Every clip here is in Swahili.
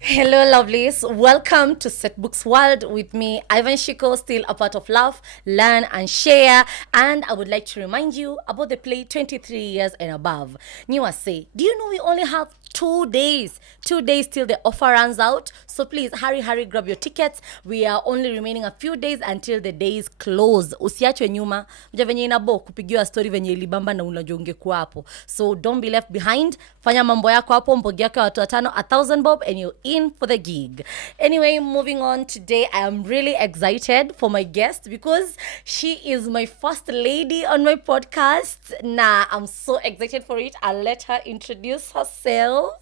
Hello, lovelies. Welcome to Setbooks World with me, Ivan Shiko, still a part of Love, Learn, and Share. And I would like to remind you about the play 23 years and above. Niwa say, do you know we only have 2 days? 2 days till the offer runs out. So please, hurry, grab your tickets. We are only remaining a few days until the days close. Usiachwe nyuma. Mja venye inabo kupigiwa story venye ilibamba na unajua ungekuwa hapo. So don't be left behind. Fanya mambo yako hapo, mbogi yako watu watano, 1,000 bob, and you're in for the gig. Anyway, moving on today, I am really excited for my guest because she is my first lady on my podcast. Nah, I'm so excited for it. I'll let her introduce herself.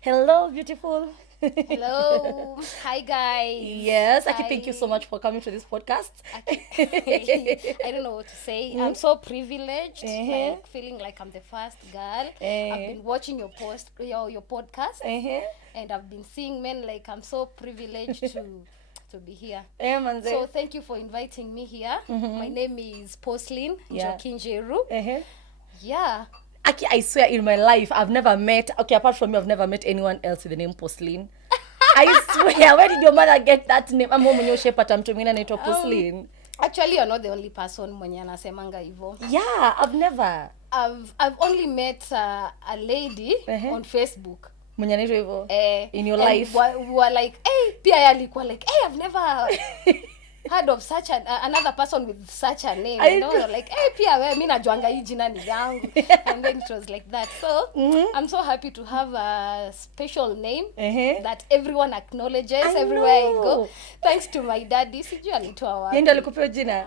Hello, beautiful. Hello. Hi, guys. Yes, Hi. Aki, thank you so much for coming to this podcast. I don't know what to say. I'm so privileged, like feeling like I'm the first girl. I've been watching your podcast, and I've been seeing men. Like, I'm so privileged to be here. So thank you for inviting me here. My name is Poslyne Jokinjeru. Yeah. Aki, I swear in my life, I've never met, okay, apart from you, I've never met anyone else with the name Poslyne. I swear, where did your mother get that name? I'm home shepata mtu mwingine anaitwa Poslyne. Actually, you're not the only person mwenye anasemanga hivyo. Yeah, I've never. I've only met a lady on Facebook. Mwenye anaitwa hivyo in your life. We were like, hey, pia yalikuwa like, hey, I've never heard of such another person with such a name. You know, like, hey, pia we mimi najuanga hii jina ni yangu. And then it was like that. So I'm so happy to have a special name that everyone acknowledges everywhere I go. Thanks to my daddy. Sijui alitoa wapi. Ndio alikupea jina.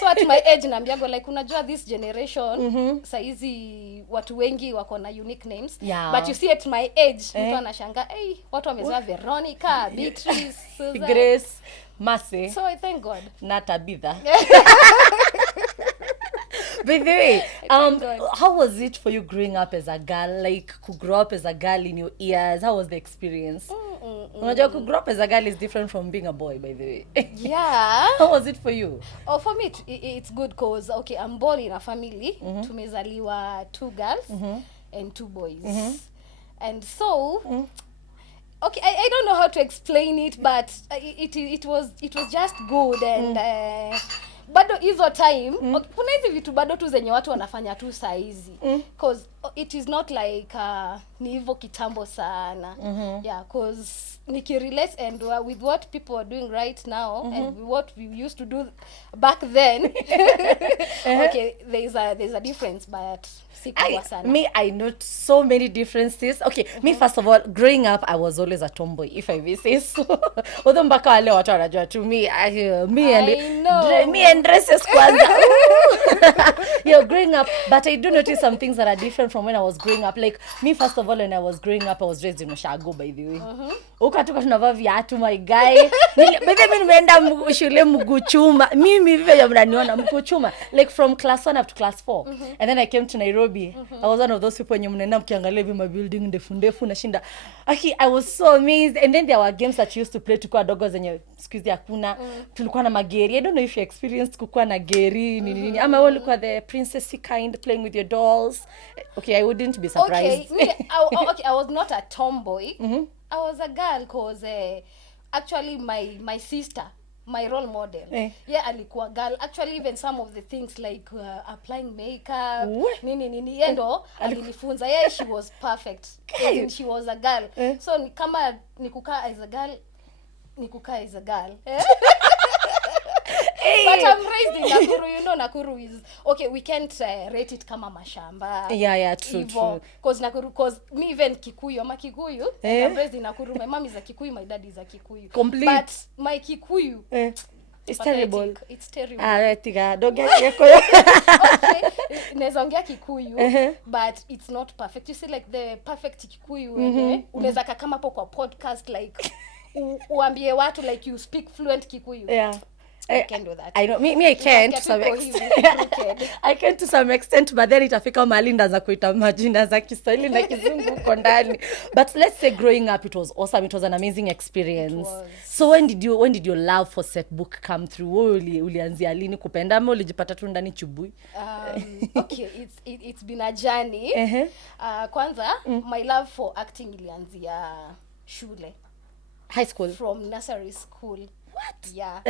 So at my age naambiago like unajua this generation saizi watu wengi wako na unique names. But you see at my age mtu anashanga, hey, watu wamezoea Veronica, Beatrice, Susan, Grace, Mercy. So I thank God. Not Tabitha. By the way, how was it for you growing up as a girl? Like, to grow up as a girl in your ears, how was the experience? To grow up as a girl is different from being a boy, by the way. Yeah. How was it for you? Oh, for me, it's good because, okay, I'm born in a family. Tumezaliwa 2 girls and 2 boys. And so... Okay, I don't know how to explain it, but it was just good and bado hizo time kuna hizi vitu bado tu zenye watu wanafanya tu saa hizi because it is not like ni hivyo kitambo sana. Yeah, because nikirelate and with what people are doing right now and what we used to do back then. Okay, there's a difference, but me, I know so many differences. Okay, me first of all, growing up, I was always a tomboy, if I may say so. Although mpaka wale watu wanajua to me, me and dresses kwanza. Yeah, growing up, but I do notice some things that are different from when I was growing up. Like me, first of all, when I was growing up, I was raised in Oshago, by the way. Ukatuka tunavaa viatu, my guy. Mimi nimeenda shule mguchuma. Mimi vile mnaniona mguchuma. Like from class 1 up to class 4. And then I came to Nairobi. I was one of those people wenye mnaenda mkiangalia hivi mabuilding ndefu nashinda. I was so amazed. And then there were games that you used to play tukua dogo zenye siku hizi hakuna. Tulikuwa na mageri. I don't know if you experienced kukua na geri nini. Ama wewe ulikuwa the princessy kind playing with your dolls. Okay, I wouldn't be surprised. Okay, I was not a tomboy. I was a girl because actually my sister, my role model, yeah, alikuwa girl. Actually, even some of the things like applying makeup, nini yendo alinifunza. Yeah, she was perfect. She was a girl. So kama nikukaa as a girl, nikukaa as a girl. But I'm raised in Nakuru. You know Nakuru is okay. We can't rate it kama mashamba. Yeah, true. Because Nakuru, because me even Kikuyu, I'm a Kikuyu. I'm raised in Nakuru. My mom is a Kikuyu. My dad is a Kikuyu. Complete. But my Kikuyu, it's terrible. It's terrible. Tiga, don't get Kikuyu. Okay, naweza ongea Kikuyu, but it's not perfect. You see, like the perfect Kikuyu, unaweza kama hapo kwa podcast like uambie watu like you speak fluent Kikuyu. Yeah. I can do that. I know me I can't to some extent. I can to some extent, but then itafika mahali ndaanza kuita majina za Kiswahili na Kizungu huko ndani. But let's say growing up it was awesome. It was an amazing experience. So when did your love for Setbook come through? Ulianzia lini kupenda ama ulijipata tu ndani chubui? Okay, it's been a journey. Kwanza my love for acting ilianzia shule. High school? From nursery school. What? Yeah.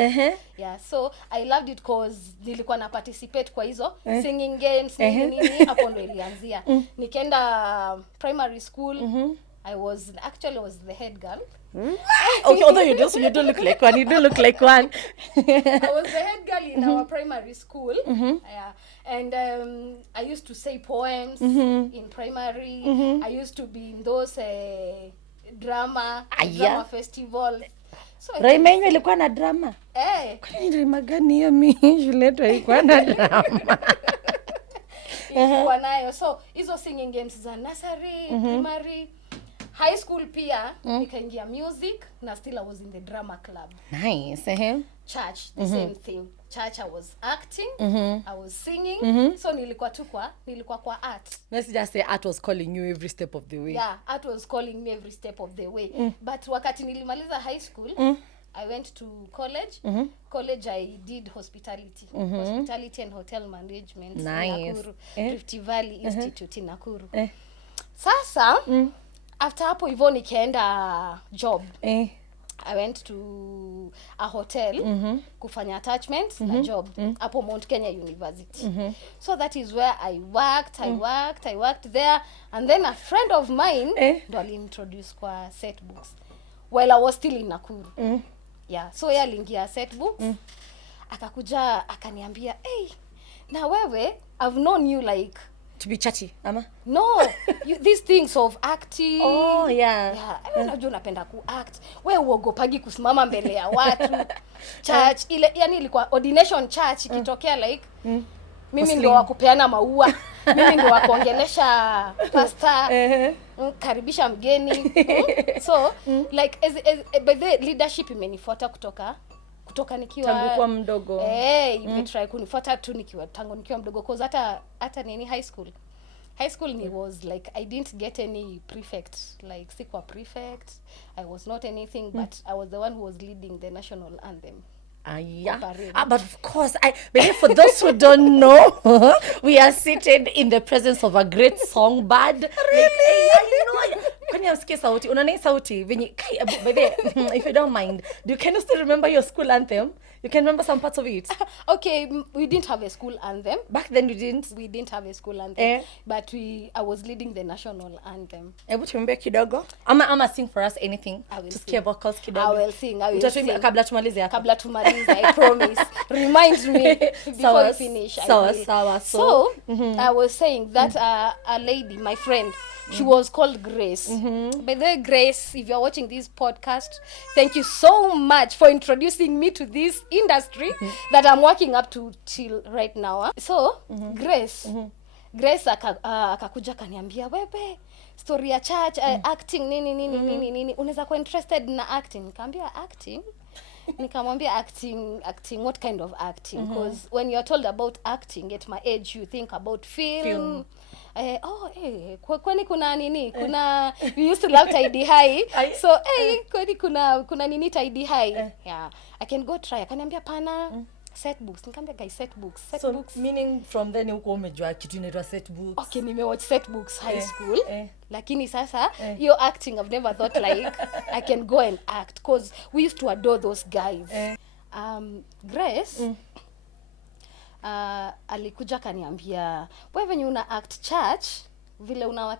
Yeah, so I loved it cause nilikuwa na participate kwa hizo singing games nini hapo ndo ilianzia. Nikaenda primary school. I was the head girl. Okay, although you do look like one. You do look like one. I was the head girl in our primary school. Yeah. And I used to say poems in primary. I used to be in those drama festival. So Raima ilikuwa na drama. Kwani Raima gani hiyo mimi shule yetu ilikuwa na drama? Ilikuwa nayo. So hizo singing games za nursery, primary, high school pia nikaingia music na still I was in the drama club. Nice. Church, the same thing. Church I was acting, I was singing. So nilikuwa kwa art. Let's just say art was calling you every step of the way. Yeah, art was calling me every step of the way. But wakati nilimaliza high school, I went to college. College I did hospitality. Hospitality and hotel management. Nice. Nakuru. Rift Valley Institute in Nakuru. Sasa, after hapo hivyo nikaenda job. I went to a hotel kufanya attachments na job hapo Mount Kenya University. So that is where I worked there, and then a friend of mine ndo alintroduce kwa Setbooks while I was still in Nakuru. Yeah, so yeye aliingia Setbooks. Akakuja akaniambia, "Hey, na wewe I've known you like to be chatty, ama? No, these things of acting." Oh, yeah. Yeah, unajua napenda ku-act. Wewe uogopagi kusimama mbele ya watu. Church, ile yani ilikuwa ordination church ikitokea like mimi ndo wa kupeana maua. Mimi ndo wa kuongelesha pastor. Karibisha mgeni. So, like by the leadership imenifuata kutoka nikiwa tangu kwa mdogo. Imetry kunifuata tu tangu nikiwa mdogo cause hata nini high school it was like I didn't get any prefect, like sikwa prefect. I was not anything, but I was the one who was leading the national anthem. Yeah. But of course, for those who don't know, we are seated in the presence of a great songbird. Really? Kwani usikie sauti? Unanai sauti? If you don't mind, can you still remember your school anthem? You can remember some parts of it? Okay, we didn't have a school anthem. Back then you didn't? We didn't have a school anthem. But I was leading the national anthem. Hebu tumbie kidogo. Ama sing for us anything. To scare vocals kidogo. I will sing. Kabla tumalize hapa. I promise. Remind me before you finish. So, I was saying that a lady, my friend, she was called Grace. By the way, Grace, if you're watching this podcast, thank you so much for introducing me to this industry that I'm working up to till right now. So, Grace akakuja kaniambia, "Wewe, story ya church, acting nini, unaweza kuwa interested na acting?" Nikamwambia acting. Nikamwambia acting, what kind of acting? Because when you're told about acting at my age, you think about film. Kwani kuna nini? We used to love Tidy High. So, kwani kuna nini Tidy High? Yeah, I can go try. Akaniambia pana. Setbooks. Nikamwambia guys, Setbooks. So, meaning from then uko umejua kitu inaitwa Setbooks. Okay, nimewatch Setbooks high school. Lakini sasa, your acting, I've never thought like I can go and act. Because we used to adore those guys. Grace, alikuja kaniambia, "Wewe venye una act church, vile una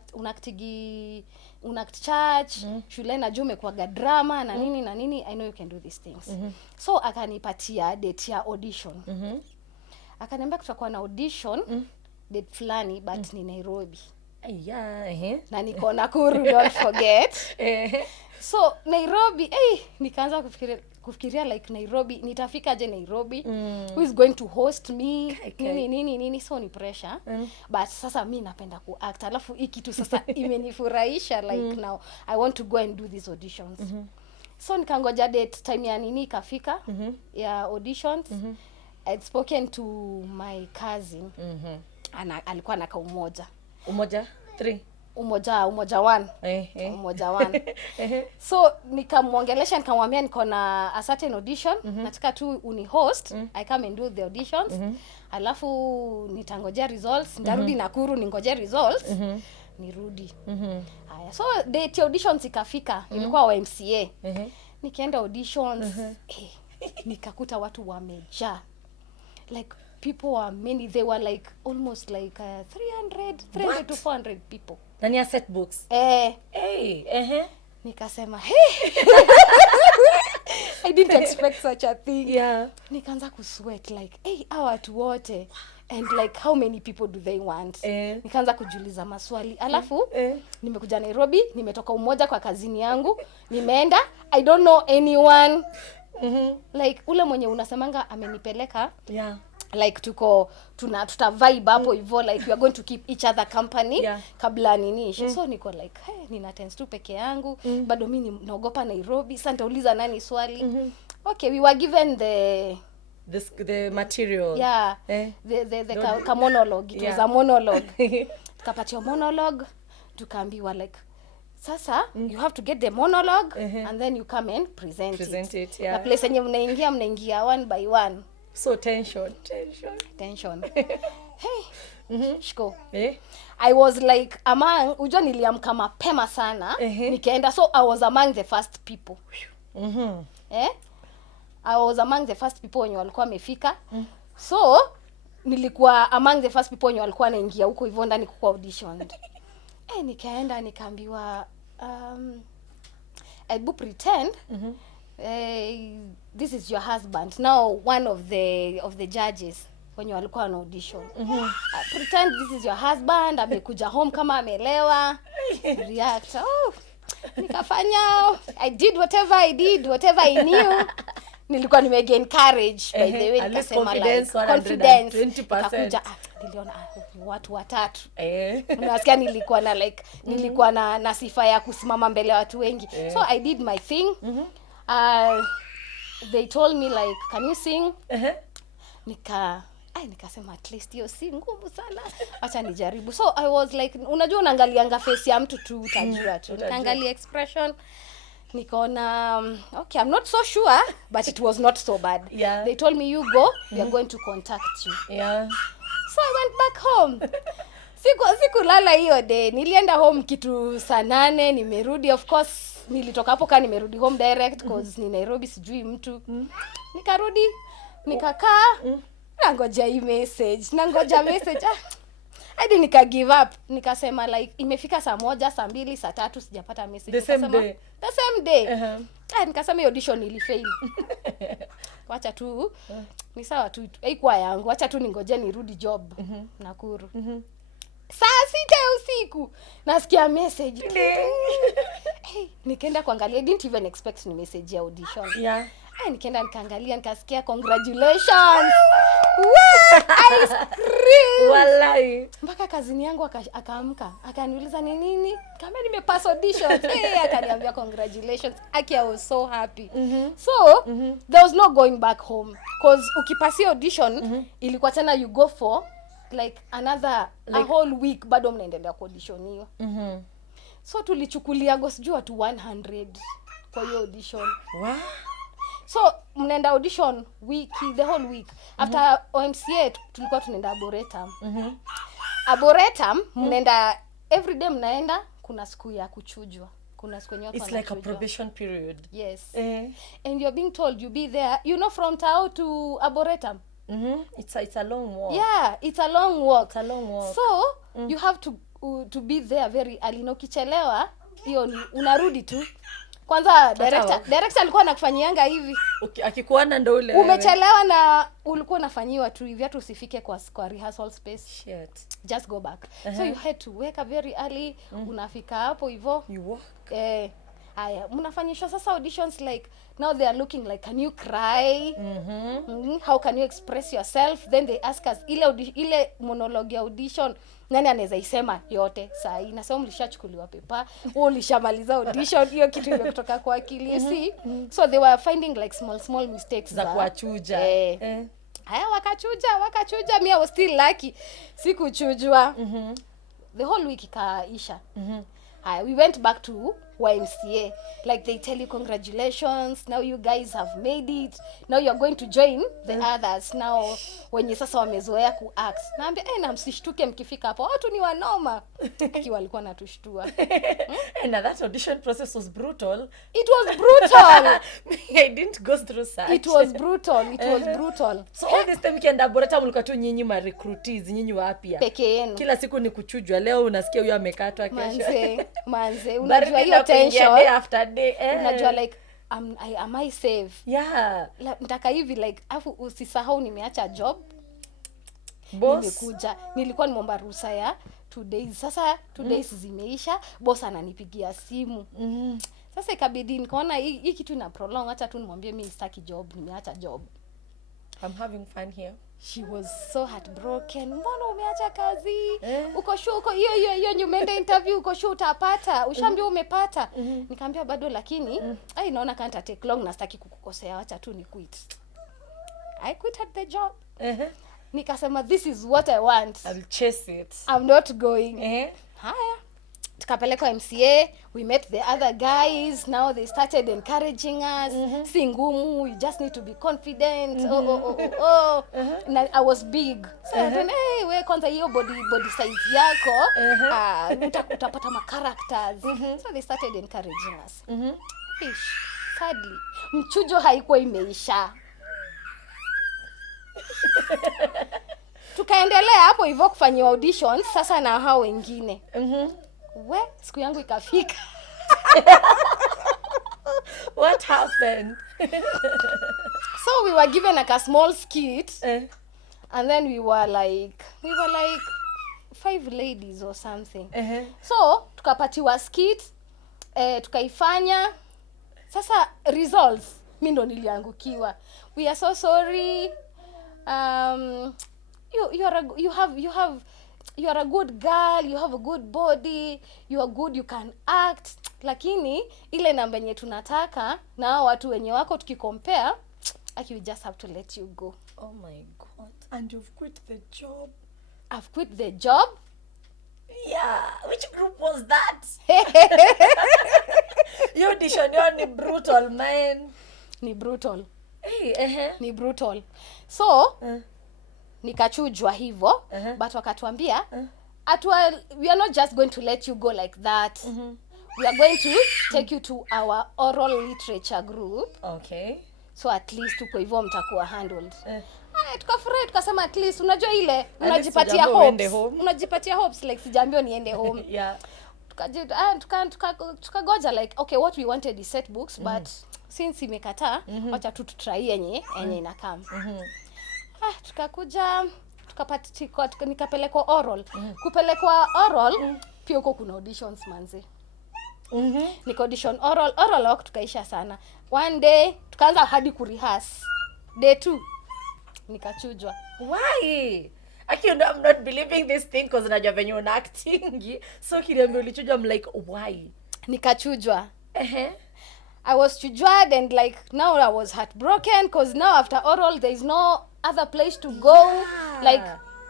act church, shule na jume kwa drama na nini, I know you can do these things." So akanipatia date ya audition. Akaniambia kutakuwa na audition date fulani but ni Nairobi. Na niko Nakuru, don't forget. So Nairobi, nikaanza kufikiria like Nairobi, nitafika je Nairobi? Who is going to host me? Nini, so ni pressure. But sasa mimi napenda ku-act. Alafu hii kitu sasa imenifurahisha like now I want to go and do these auditions. So nikangoja date time ya nini ikafika ya auditions. I'd spoken to my cousin. Alikuwa na Umoja 3 Umoja 1. Umoja 1. So nikamwongelesha, nikamwambia niko na a certain audition, nataka tu uni host, I come and do the auditions. Alafu nitangojea results, ndarudi Nakuru ningoje results. nirudi. Haya, so date auditions ikafika, ilikuwa wa MCA. Nikaenda auditions, nikakuta watu wamejaa. Like people were many, they were like almost like 300 to 400 people. Nani ya Setbooks? Nikasema, hey. I didn't expect such a thing. Yeah. Nikaanza kusweat like, hey, hawa watu wote. And like, how many people do they want? Nikaanza kujiuliza maswali. Alafu, nimekuja Nairobi, nimetoka Umoja kwa kazini yangu, nimeenda, I don't know anyone. Like, ule mwenye unasemanga amenipeleka. Yeah. Like tuta vibe hapo hivyo, like we are going to keep each other company kabla nini. So niko like, hey, nina tense tu peke yangu, bado mimi naogopa Nairobi, sasa nitauliza nani swali. Okay, we were given the material. Yeah. The monologue. It was a monologue. Tukapatiwa monologue, tukaambiwa like, sasa you have to get the monologue and then you come and present it. Yeah. Na place yenye mnaingia one by one. So tension. Hey. Shiko. I was like unajua niliamka mapema sana, nikaenda, so I was among the first people. I was among the first people wenye walikuwa wamefika. So nilikuwa among the first people wenye walikuwa naingia huko hivyo ndani kwa audition. Nikaenda nikaambiwa I book pretend. This is your husband. Now one of the judges when you alikuwa on audition. Pretend this is your husband, amekuja home kama amelewa. React. Nikafanya, I did whatever I knew. Nilikuwa nimegain courage by the way, nikasema like confidence 20%. Niliona watu watatu. Unasikia nilikuwa na sifa ya kusimama mbele ya watu wengi. So I did my thing. They told me like, can you sing? Nikasema at least hiyo si ngumu sana, acha nijaribu. So I was like, unajua unaangalianga face ya mtu tu utajua tu. Nikaangalia expression, nikaona okay, I'm not so sure, but it was not so bad. They told me, you go, we are going to contact you. So I went back home. Sikulala hiyo day. Nilienda home kitu saa 8, nimerudi. Of course nilitoka hapo kama nimerudi home direct cause ni Nairobi, sijui mtu. Nikarudi, nikakaa, nangoja hii message. Hadi nika give up. Nikasema like imefika saa 1, saa 2, saa 3 sijapata message. The same day. Nikasema audition ilifail. Wacha tu ni sawa tu, haikuwa yangu. Wacha tu ningoje nirudi job Nakuru. Saa 6 usiku nasikia message. Nikaenda kuangalia, I didn't even expect ni message ya audition. Nikaenda nikaangalia, nikasikia congratulations. I screamed. Wallahi. Mpaka kazini yangu akaamka, akaniuliza ni nini? Kama nimepass audition. Akaniambia congratulations. I was so happy. So there was no going back home cause ukipasi audition ilikuwa tena you go for like another a whole week bado mnaendelea kuauditioniwa. So tulichukulia gosjua tu 100 kwa hiyo audition. So mnaenda audition the whole week. After OMCA tulikuwa tunaenda Arboretum. Arboretum mnaenda every day, mnaenda kuna siku ya kuchujwa. Kuna siku yenyewe it's like a probation period. Yes. And you're being told you be there, from Tao to Arboretum. It's a long walk. Yeah, it's a long walk. So you have to be there very early. Na ukichelewa hiyo unarudi tu. Kwanza director alikuwa anakufanyianga hivi. Akikuona ndo ule umechelewa na ulikuwa unafanyiwa tu hivi, hata usifike kwa rehearsal space. Shit. Just go back. So you had to wake up very early. Unafika hapo hivyo. You walk. Haya, mnafanyishwa sasa auditions like now they are looking like, can you cry? How can you express yourself? Then they ask us ile monologue audition nani anaweza isema yote saa hii. Nasema mlishachukuliwa pepa, ulishamaliza audition, hiyo kitu imetoka kwa akili, you see. So they were finding like small mistakes za kuachuja. Haya wakachuja, mimi I was still lucky sikuchujwa. The whole week ikaisha. We went back to wa MCA. Like they tell you congratulations, now you guys have made it, now you are going to join the others now wenye sasa wamezoea kuact. Naambia na msishtuke mkifika hapo, watu ni wanoma. Aki walikuwa natushtua. And that audition process was brutal. It was brutal. I didn't go through such. It was brutal. So all this time kienda borata mlikuwa tu nyinyi ma recruitees, nyinyi wapya. Peke yenu. Kila siku ni kuchujwa, leo unasikia huyo amekatwa kesho. Manze, unajua hiyo tension day after day. Unajua like am I safe? Yeah. Nataka hivi like afu usisahau nimeacha job. Boss nimekuja, nilikuwa nimeomba ruhusa ya 2 days. Sasa 2 days zimeisha, boss ananipigia simu. Sasa ikabidi nikaona hii kitu ina prolong, acha tu nimwambie mimi sitaki job, nimeacha job. I'm having fun here. She was so heartbroken. Mbona umeacha kazi? Uko sure uko hiyo nyumenda interview uko sure utapata? Ushaambia umepata? Nikamwambia bado lakini naona can't take long na sitaki kukukosea, acha tu ni quit. I quit at the job. Nikasema this is what I want. I'll chase it. I'm not going. Haya. Tukapeleka MCA, we met the other guys, now they started encouraging us. Si ngumu, you just need to be confident. And I was big. So I thought, we kwanza hiyo body size yako, utapata ma characters. So they started encouraging us. Sadly, mchujo haikuwa imeisha. Tukaendelea hapo hivyo kufanya auditions sasa na hao wengine. Siku yangu ikafika. What happened? So we were given like a small skit, and then we were like 5 ladies or something. So tukapatiwa skit, tukaifanya. Sasa results mimi ndo niliangukiwa. We are so sorry. You are a good girl, you have a good body, you are good, you can act. Lakini ile namba yenye tunataka na watu wenye wako tukicompare, we just have to let you go. Oh my god. And you've quit the job? I've quit the job? Yeah. Which group was that? Your audition ni brutal, man. Ni brutal. Ni brutal. So, nikachujwa hivyo, but wakatuambia we are not just going to let you go like that. We are going to take you to our oral literature group. Okay. So at least uko hivyo mtakuwa handled. Tukafurahi tukasema at least unajua ile unajipatia hopes. Unajipatia hopes like sijaambio niende home. Yeah. Tukagoja like okay, what we wanted is Setbooks, but since imekataa acha tu try yenye inakam. Tukakuja nikapelekwa oral. Kupelekwa oral pia huko kuna auditions manze. Nika audition oral wako tukaisha sana. One day tukaanza hadi kurehearse. Day 2 nikachujwa. Why? I'm not believing this thing because najua venye una acting. So kile ulichujwa, I'm like why? Nikachujwa. I was chujwad and like now I was heartbroken because now after oral there is no other place to go. Like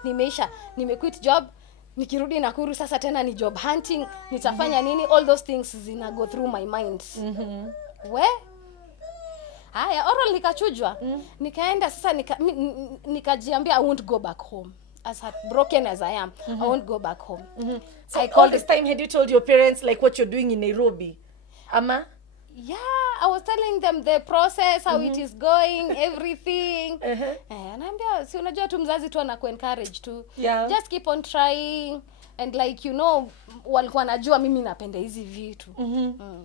nimequit job, nikirudi Nakuru sasa tena ni job hunting, nitafanya nini? All those things zina go through my mind. Haya oral nikachujwa. Nikaenda sasa nikajiambia I won't go back home. As heartbroken as I am, I won't go back home. So all this time had you told your parents like what you're doing in Nairobi? Ama? Yeah, I was telling them the process, how it is going, everything. Anaambia si unajua tu mzazi tu anakuencourage tu. Yeah. Just keep on trying and like walikuwa najua mimi napenda hizi vitu.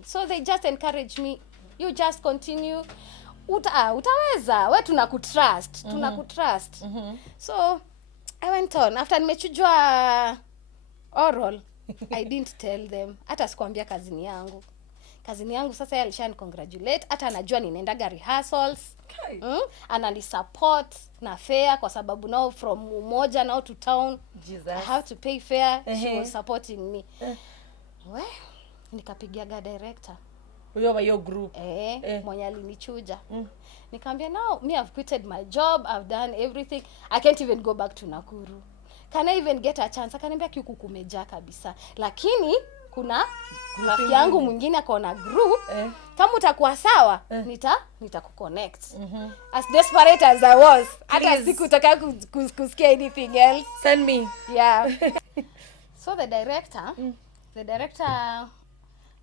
So they just encourage me. You just continue. Utaweza. Wewe tunakutrust. So I went on. After nimechujwa oral, I didn't tell them. Hata sikuambia kazini yangu sasa yeye alishani congratulate, hata anajua ninaendaga rehearsals. Anani support na fare kwa sababu now from Umoja now to town Jesus. I have to pay fare. She was supporting me. Nikapigiaga director huyo wa hiyo group mwenye alinichuja. Nikamwambia now me I've quitted my job, I've done everything, I can't even go back to Nakuru. Can I even get a chance? Akaniambia kiuku kumejaa kabisa, lakini kuna rafiki yangu mwingine akaona group kama utakuwa sawa nitakuconnect. As desperate as I was, hata sikutaka kusikia anything else. Send me. Yeah. So the director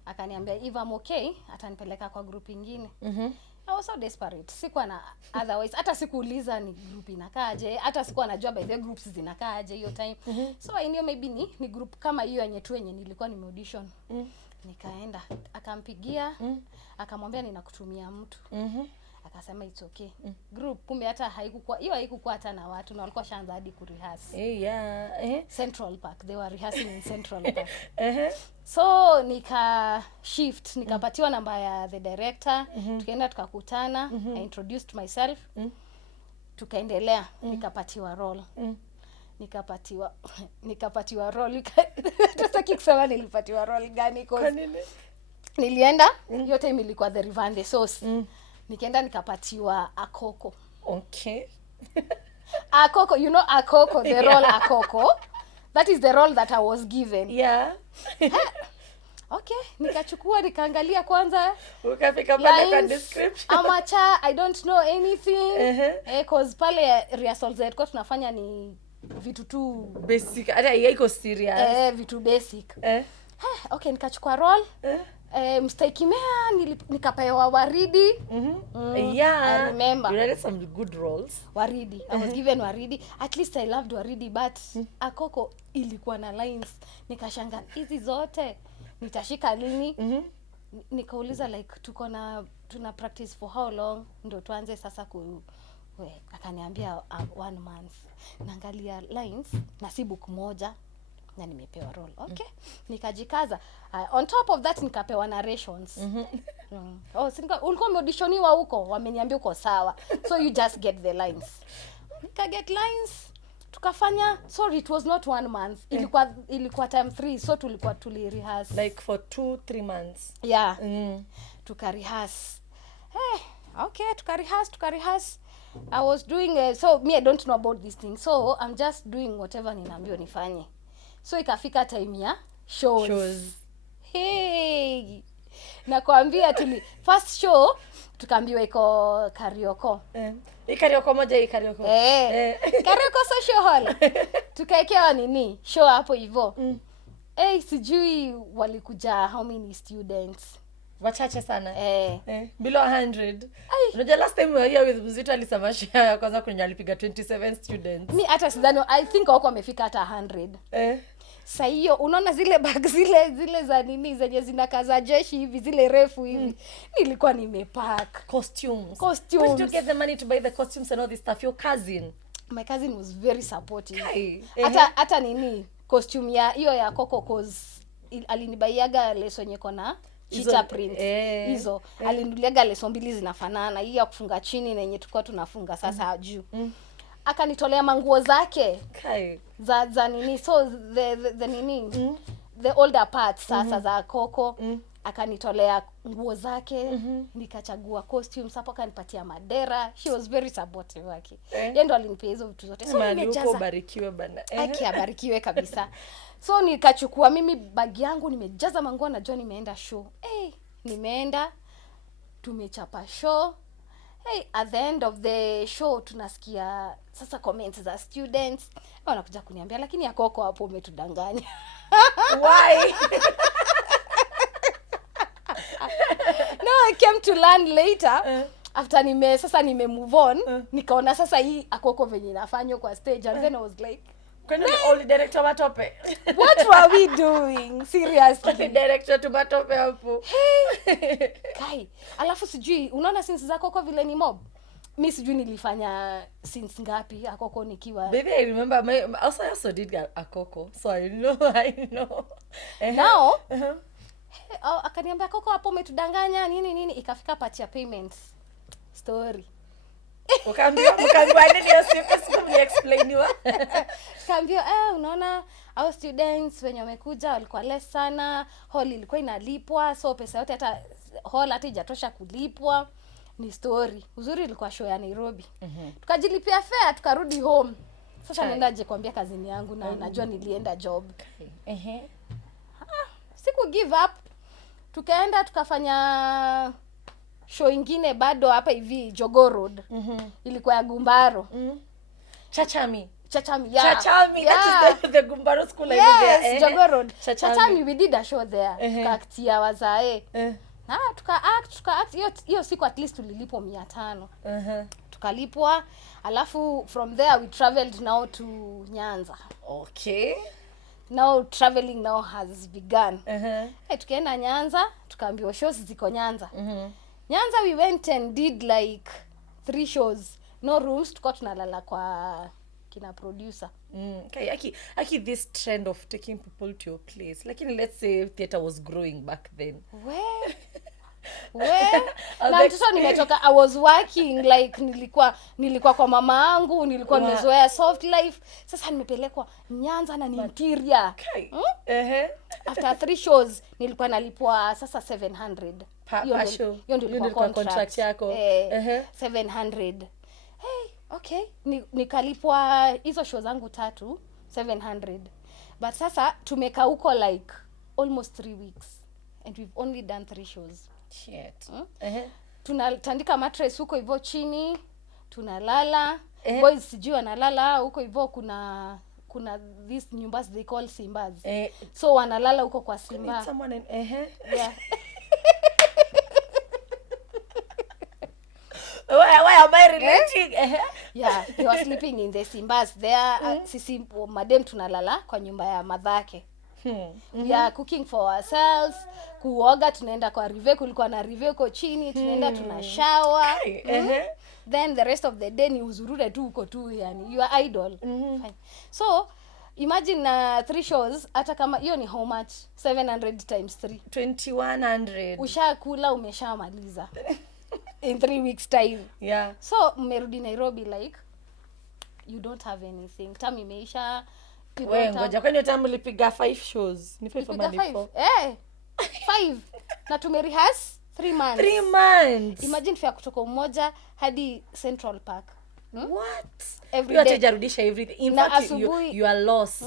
akaniambia if I'm okay atanipeleka kwa group ingine. I was so desperate. Sikuwa na otherwise, hata sikuuliza ni group inakaaje, hata sikuwa najua by the groups zinakaaje hiyo time. So I knew maybe ni group kama hiyo yenye tu yenye nilikuwa nime audition. Nikaenda, akampigia, akamwambia ninakutumia mtu. Akasema it's okay. Group kumbe hata haikuwa hata na watu na walikuwa shaanza hadi kurehearse. Central Park, they were rehearsing in Central Park. So nika shift, nikapatiwa namba ya the director, tukaenda tukakutana, I introduced myself. Tukaendelea, nikapatiwa role. Nikapatiwa role. Tutaki kusema nilipatiwa role gani cause nilienda hiyo time ilikuwa the River and the Source. Nikaenda nikapatiwa Akoko. Okay. Akoko, you know Akoko, the role Akoko. That is the role that I was given. Yeah. Okay, nikachukua nikaangalia kwanza. Ukafika pale kwa description. Amateur, I don't know anything. Cause pale rehearsals zetu tunafanya ni vitu tu basic. Hata haiko serious. Vitu basic. Okay, nikachukua role. Mstaikimea nikapewa Waridi. Yeah, I remember. You read some good roles. Waridi. I was given Waridi. At least I loved Waridi, but Akoko ilikuwa na lines. Nikashanga hizi zote nitashika lini? Nikauliza like tuna practice for how long ndio tuanze sasa akaniambia 1 month. Naangalia lines na si book moja na nimepewa role. Okay. Nikajikaza. On top of that nikapewa narrations. Ulikuwa umeauditioniwa huko, wameniambia uko sawa. So you just get the lines. Get lines. Tukafanya, sorry, it was not 1 month. Ilikuwa time 3, so tuli rehearse like for 2-3 months. Yeah. Tuka-rehearse. Okay, tuka-rehearse. I was doing so me I don't know about this thing. So I'm just doing whatever ninaambiwa nifanye. So ikafika time ya shows. Hey. Nakwambia first show tukaambiwa iko karaoke. Karaoke moja karaoke. Karaoke social hall. Tukaekewa nini? Show hapo hivyo. Sijui walikuja how many students? Wachache sana. Below 100. Unajua last time we were here with Mzito alisabasha kwanza kwenye alipiga 27 students. Mi hata sidhani, I think wako wamefika hata 100. Sasa hiyo unaona zile bag zile za nini zenye zinakaza jeshi hivi zile refu hivi. Nilikuwa nimepack costumes. Where did you get the money to buy the costumes and all this stuff? Your cousin? My cousin was very supportive. Hata nini costume ya hiyo ya Coco cause alinibaiaga leso yenye kona cheetah print hizo. Alinuliaga leso 2 zinafanana, hii ya kufunga chini na yenye tulikuwa tunafunga sasa juu. Akanitolea manguo zake za nini, so the nini the older parts sasa za Coco. Akanitolea nguo zake, nikachagua costumes hapo, akanipatia madera. She was very supportive wake. Yeye ndo alinipea hizo vitu zote. So nimejaza, barikiwe bana. Barikiwe kabisa. So nikachukua mimi bag yangu, nimejaza manguo, najua nimeenda show. Nimeenda tumechapa show. At the end of the show tunasikia sasa comments za students. Wanakuja kuniambia lakini ya Coco hapo umetudanganya. Why? No, I came to learn later. After nime move on, nikaona sasa hii Akoko venye inafanywa kwa stage, and then I was like, kwani only director Matope? What were we doing? Seriously. Only director to Matope hapo. Kai, alafu sijui unaona scenes za Akoko vile ni mob. Mimi sijui nilifanya scenes ngapi Akoko nikiwa. Baby, I remember I also did Akoko. So I know. Now, akaniambia Akoko hapo umetudanganya nini ikafika part ya payments story. Ukaambia nini siku explainiwa? Kaambia unaona our students wenye wamekuja walikuwa less sana, hall ilikuwa inalipwa, so pesa yote hata hall hata haijatosha kulipwa. Ni story. Uzuri ilikuwa show ya Nairobi. Tukajilipia fare tukarudi home. Sasa nendaje kuambia kazini yangu na najua nilienda job. siku give up. Tukaenda tukafanya show ingine bado hapa hivi Jogoo Road. Ilikuwa ya Gumbaro. Chachami, yeah. That is the Gumbaro school. Yes, Jogoo Road. Chachami, we did a show there. Tukaaktia wazae. Tuka act hiyo siku at least tulilipwa 500. Tukalipwa, alafu from there we traveled now to Nyanza. Okay. Now traveling now has begun. Tukaenda Nyanza, tukaambiwa shows ziko Nyanza. Nyanza we went and did like 3 shows. No rooms, tuko tunalala kwa kina producer. Okay, aki this trend of taking people to your place. Like let's say theater was growing back then. Na mtoto nimetoka, I was working like nilikuwa kwa mama yangu, nilikuwa nimezoea soft life. Sasa nimepelekwa Nyanza na ni interior. After 3 shows nilikuwa nalipwa sasa 700. Hiyo ndio ilikuwa contract yako. 700. Okay, nikalipwa hizo show zangu 3 700. But sasa tumekaa huko like almost 3 weeks and we've only done 3 shows. Shit. Tunatandika mattress huko hivyo chini, tunalala. Boys sijui wanalala huko hivyo, kuna these nyumbas they call Simbas. So wanalala huko kwa Simba. Yeah. Why am I relating? Yeah, they were sleeping in the Simbas there. Sisi madem tunalala kwa nyumba ya madhake. We are cooking for ourselves. Kuoga tunaenda kwa rive, kulikuwa na rive huko chini, tunaenda tuna shower. Then the rest of the day ni uzurure tu huko tu, yani you are idle. Fine. So imagine 3 shows, hata kama hiyo ni how much? 700 times 3, 2100. Ushakula umeshamaliza in 3 weeks time. Yeah. So mmerudi Nairobi like you don't have anything. Time imeisha. Wewe ngoja, kwani tamu lipiga 5 shows? Ni 5 ama 4? 5. Na tumerehearse 3 months. 3 months. Imagine fare kutoka Umoja hadi Central Park. What? Every day. Atajarudisha everything. In fact, you are lost.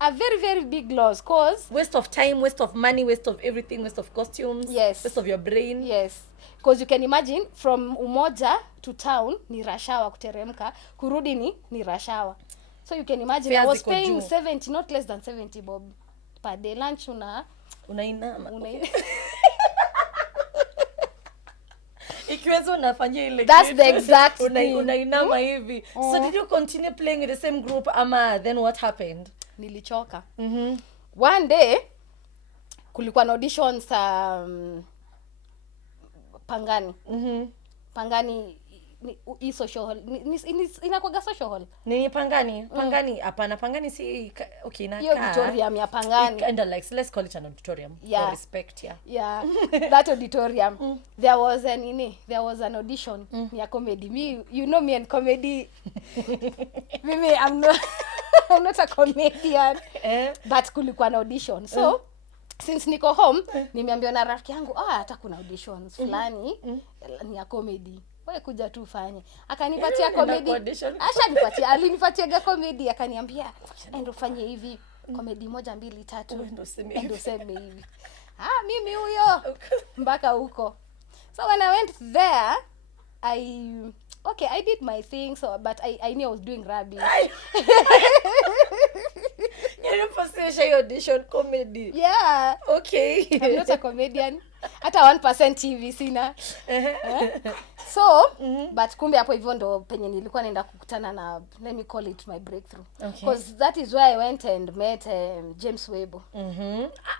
A very, very big loss, cause waste of time, waste of money, waste of everything, waste of costumes. Yes. Waste of your brain. Yes. Because you can imagine from Umoja to town ni rush hour kuteremka, kurudi ni rush hour. So you can imagine I was paying 70, not less than 70 bob per day. Lunch unainama. Ikiwezo unafanyia ile that's kitu, the exact thing. Unainama hivi. So did you continue playing with the same group ama then what happened? Nilichoka. One day kulikuwa na auditions Pangani. Pangani ni social hall. Inakuwa social hall. Ni Pangani? Pangani hapana, Pangani si okay na hiyo auditorium ya Pangani. Kind of like, let's call it an auditorium for respect, yeah. That auditorium. There was an audition ya comedy. Me, you know me and comedy. Mimi I'm not a comedian. But kulikuwa na audition. So since niko home, nimeambiwa na rafiki yangu, hata kuna auditions fulani ni ya comedy. Wewe kuja tu fanye. Akanipatia comedy. Alinipatia comedy, akaniambia endo fanye hivi, comedy 1 2 3 endo seme hivi. Mimi huyo mpaka huko. So when I went there, I did my thing, so but I knew I was doing rubbish. You're supposed to audition comedy. Yeah. Okay. I'm not a comedian. Hata 1% TV sina. So, but kumbe hapo hivyo ndo penye nilikuwa naenda kukutana na, let me call it my breakthrough. Because that is where I went and met James Webo.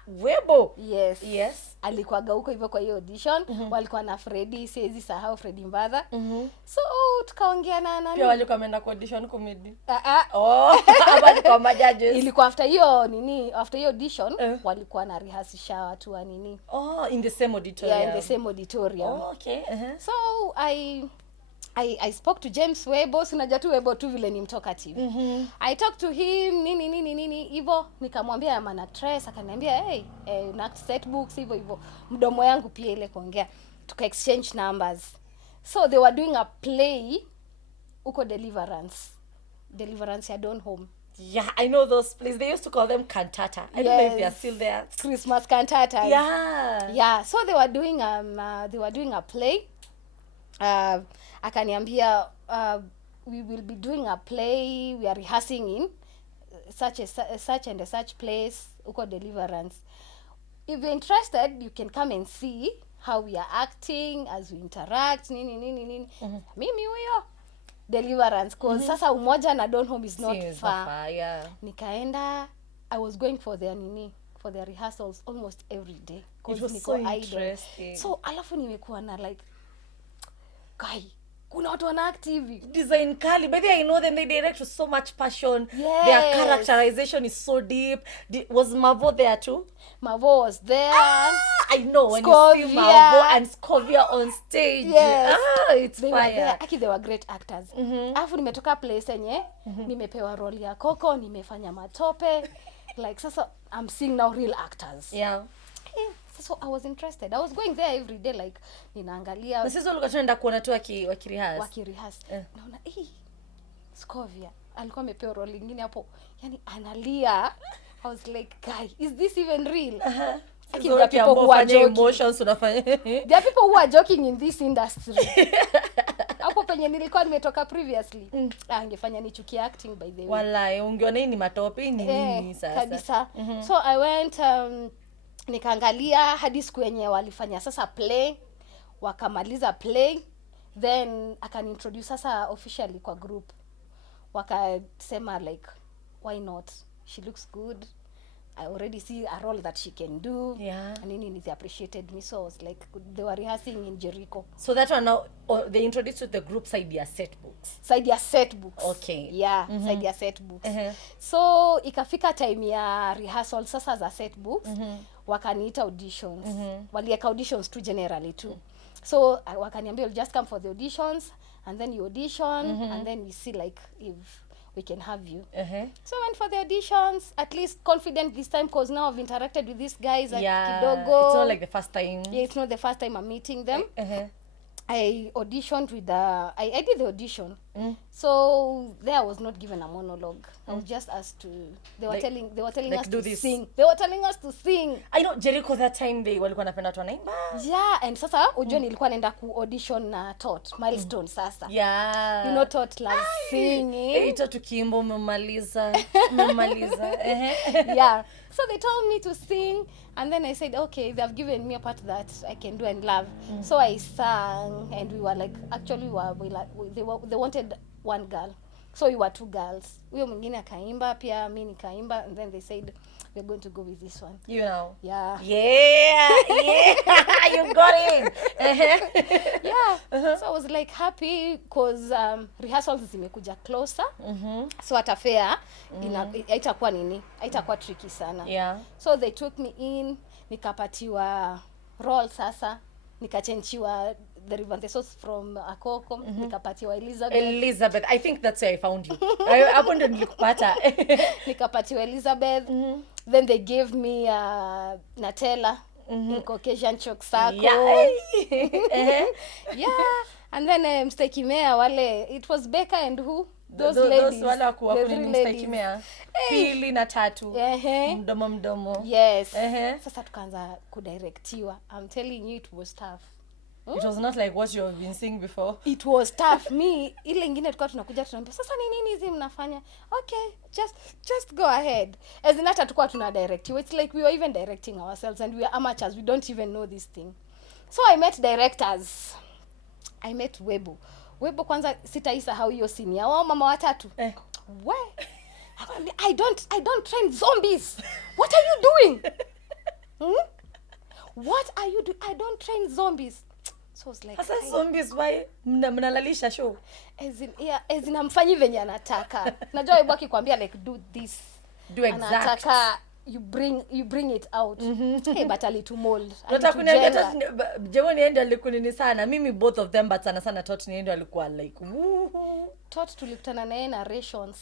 Webo? Yes. Alikuwaga huko hivyo kwa hiyo audition. Walikuwa na Freddy, siwezi sahau Freddy Mbadha. So, tukaongea na nani. Pia walikuwa wameenda kwa audition comedy. Habari kwa majudges. Ilikuwa after hiyo audition, walikuwa na rehearsal watu wa nini. In the same auditorium. Yeah, in the same auditorium. Okay. So I spoke to James Webo, sinajua tu Webo tu vile ni mtoka TV. I talked to him nini hivyo, nikamwambia I'm an actress, akaniambia na Setbooks hivyo mdomo yangu pia ile kuongea, tuka exchange numbers. So they were doing a play uko Deliverance ya Don Home. Yeah, I know those plays. They used to call them cantata. I don't know if they are still there. Christmas cantatas. Yeah. So they were doing a play. Akaniambia, we will be doing a play. We are rehearsing in such and a such place, uko Deliverance. If you're interested, you can come and see how we are acting as we interact, nini. Mimi huyo Deliverance, cause sasa Umoja na Donholm is not far. Yeah. Nikaenda, I was going for their rehearsals almost every day. It was so interesting. So alafu nimekuwa na like, guy, kuna watu wana act hivi. Design kali. By the way, I know them, they direct with so much passion. Yes. Their characterization is so deep. Was Mavo there too? Mavo was there. I know when Scovia. you see Mavo and Scovia on stage. Yes. It's They were fire. there. Aki, they were great actors. Alafu nimetoka place enye, nimepewa role ya Coco, nimefanya matope. Like sasa I'm seeing now real actors. Yeah. So I was interested. I was going there every day, like ninaangalia. Na sisi walikuwa tunaenda kuona tu wakirehas. Naona Scovia alikuwa amepewa role nyingine hapo. Yani analia. I was like, guy, is this even real? There are people who are joking. Emotions unafanya. There are people who are joking in this industry. Hapo penye nilikuwa nimetoka previously. Angefanya nichukie acting, by the way. Wallahi, ungeona hii ni matope ni nini sasa? Kabisa. So I went nikaangalia hadi siku yenye walifanya sasa play, wakamaliza play, then akaniintroduce sasa officially kwa group. Wakasema like, why not? She looks good. I already see a role that she can do. Yeah. And they appreciated me. So I was like, they were rehearsing in Jericho. So that one now, they introduced you to the group Saidia Setbooks. Saidia Setbooks. Okay. Yeah, Saidia Setbooks. So ikafika time ya rehearsal sasa za Setbooks, wakaniita auditions. Walieka auditions tu generally too. So wakaniambia, you'll just come for the auditions, and then you audition, and then we see like if we can have you. So I went for the auditions, at least confident this time, because now I've interacted with these guys at kidogo. It's not like the first time. Yeah, it's not the first time I'm meeting them. I auditioned with I did the audition. So there I was not given a monologue. I was just asked to, they were telling like us do to this. sing. They were telling us to sing. I know Jericho that time they walikuwa napenda watu wanaimba. Yeah, and sasa ujue nilikuwa naenda ku audition na Tot Milestone sasa. Yeah. You know Tot loves singing. Ito tukimbo umemaliza. Yeah. So they told me to sing, and then I said, okay, they've given me a part that I can do and love. So I sang, and we were like, actually they wanted one girl. So we were two girls. Huyo mwingine akaimba pia, mimi nikaimba, and then they said we're going to go with this one. You know. Yeah. Yeah. You got it. Yeah. So I was like happy because rehearsals zimekuja closer. So at a fair haitakuwa tricky sana. Yeah. So they took me in, nikapatiwa role sasa, nikachenchiwa the Rivantesos from Akoko, nikapatiwa Elizabeth. I think that's where I found you. Hapo ndo nilikupata. Nikapatiwa Elizabeth. Then they gave me Natella in Caucasian Choksako. Yeah. And then Mstake Mea wale, it was Becca and who? Those ladies. Wale wakuwa the kuni three Mstake ladies. Mea. Pili na tatu. Mdomo. Yes. Sasa tukaanza kudirectiwa. I'm telling you, it was tough. It was not like what you have been seeing before. It was tough. Me, ile ingine tulikuwa tunakuja tunaambia, sasa ni nini hizi mnafanya? Okay, just go ahead. As in hata tukua tunadirectiwa. It's like we were even directing ourselves, and we are amateurs. We don't even know this thing. So I met directors. I met Webo kwanza sitaisahau hiyo scene ya wao mama watatu. I don't train zombies. What are you doing? What are you doing? I don't train zombies. So I was like, Hasa zombies why mnalalisha show? As in amfanyi venye anataka. Najua Webo akikwambia like do this. Do exact. Anataka you bring it out. Hey, but alitumold. Nataka Jemo niende alikunini sana. Mimi both of them, but sana Tot niende alikuwa like Tot tulikutana naye narrations.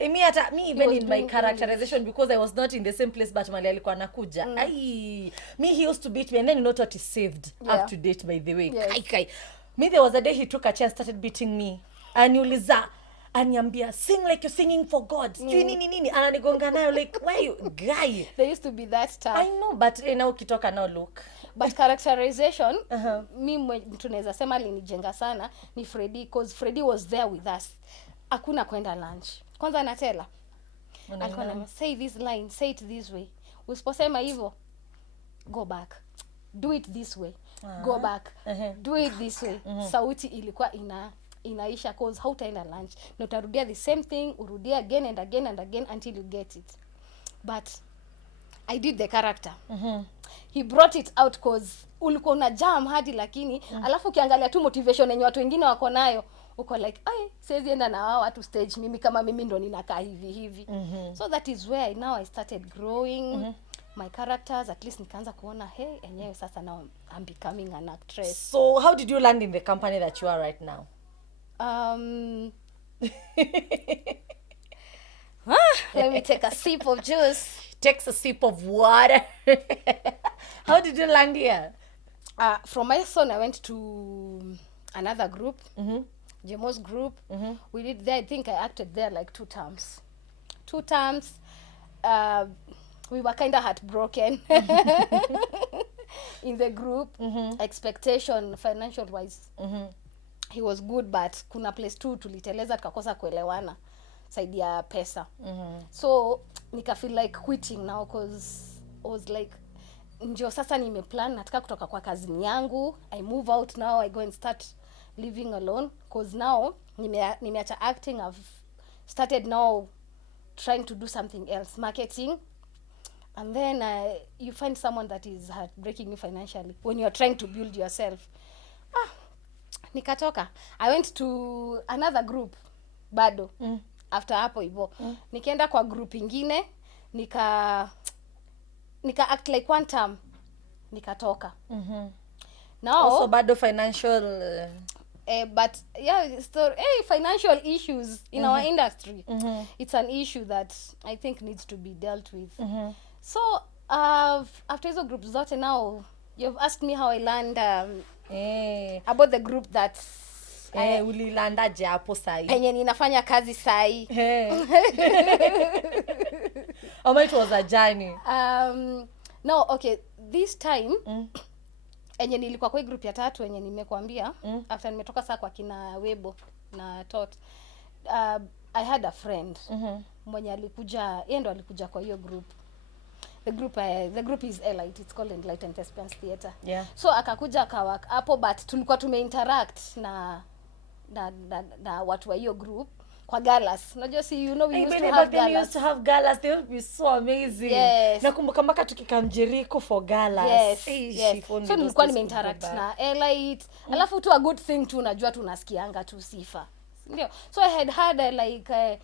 Me even in my characterization, because I was not in the same place but mali alikuwa anakuja. Me he used to beat me, and then you know Tot is saved up to date, by the way. Yes. Me there was a day he took a chair and started beating me. Aniuliza, aniambia sing like you're singing for God. Nini ananigonga nayo like why you guy. They used to be that tough. I know, but ukitoka now look. But characterization, mimi tunaweza sema alinijenga sana ni Freddy, because Freddy was there with us. Hakuna kwenda lunch. Kwanza anatela. Alikuwa anasema say this line, say it this way. Usiposema hivyo, go back. Do it this way. Go back. Do it this way. Sauti ilikuwa inaisha cause hautaenda lunch. Na utarudia the same thing, urudia again and again and again until you get it. But I did the character. He brought it out cause ulikuwa una jam hadi lakini alafu ukiangalia tu motivation yenye watu wengine wako nayo uko like siwezi enda na wao watu stage mimi kama mimi ndo ninakaa hivi. So that is where now I started growing my characters, at least nikaanza kuona enyewe sasa now I'm becoming an actress. So how did you land in the company that you are right now? Let me take a sip of juice. Takes a sip of water. How did you land here? From my son I went to another group, Jemo's group. We did there, I think I acted there like 2 terms. We were kind of heartbroken in the group. Expectation financial wise he was good, but kuna place tu tuliteleza tukakosa kuelewana side ya pesa. So nika feel like quitting now cause I was like ndio sasa nimeplan nataka kutoka kwa kazi yangu, I move out now, I go and start living alone cause now nimeacha acting, I've started now trying to do something else, marketing. And then you find someone that is heartbreaking you financially when you're trying to build yourself. Nikatoka. I went to another group bado after hapo hivyo. Nikaenda kwa group ingine, nika act like one term, nikatoka. Now also bado financial but yeah, so financial issues in our industry, it's an issue that I think needs to be dealt with. So after hizo groups zote now you've asked me how I learned about the group that ulilandaje hapo sai penye ninafanya kazi sai. How much was a journey? No, okay, this time enye nilikuwa kwa group ya 3 enye nimekuambia after nimetoka saa kwa kina Webo na Tot, I had a friend mwenye alikuja, yeye ndo alikuja kwa hiyo group. The group is Elite, it's called Enlightened Thespians Theatre. Yeah. So akakuja akawak hapo, but tulikuwa tumeinteract na watu wa hiyo group kwa galas. Unajua we used to have galas. We used to have galas. They would be so amazing. Yes. Nakumbuka mpaka tukikamjiriko for galas. Yes. So nilikuwa nimeinteract na Elite. Alafu tu a good thing tu unajua tunasikianga tu sifa. Ndio. So I had like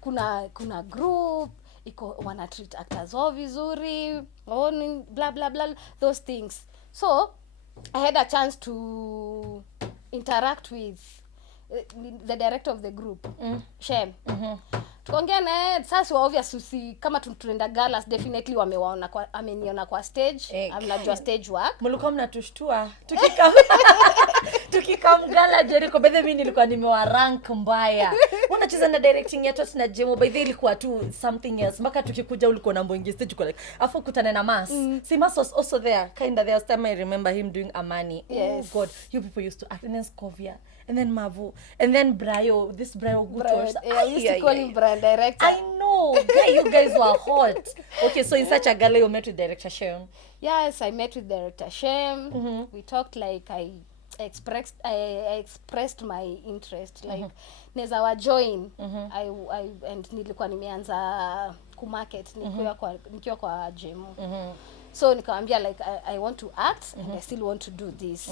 kuna group iko wana treat actors wao vizuri, blah blah blah, those things. So I had a chance to interact with the director of the group, Shem. Tukaongea naye, sasa obviously kama tunaenda galas definitely wamewaona kwa ameniona kwa stage, amnajua stage work. Mlikuwa mnatushtua tukikamgala Jericho. By the way nilikuwa nimewa rank mbaya. Unacheza na directing ya Tot na Jemo, by the way ilikuwa tu something else. Maka tukikuja ulikuwa na mbongi stage uko like afu kutana na Mas. See Mas was also there. Kinda there was time I remember him doing Amani. Yes. Oh God, you people used to act. And then Scovia, and then Mavu, and then Brayo, this Brayo Gutosh. I used to call him brand director. I know. You guys were hot. Okay, so in such a gala you met with director Shem. Yes, I met with director Shem. We talked, like I expressed my interest, like neza wa join. And nilikuwa nimeanza ku market nikiwa kwa gym. So nikamwambia like I want to act and I still want to do this.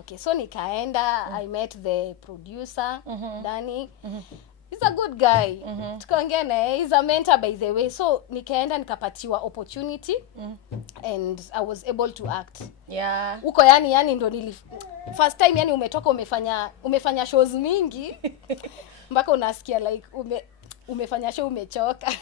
Okay, so nikaenda, I met the producer, Danny. He's a good guy. Tukaongea naye, he's a mentor by the way. So nikaenda nikapatiwa opportunity and I was able to act. Yeah. Uko yani ndo first time yani umetoka umefanya shows mingi mpaka unasikia like umefanya show umechoka.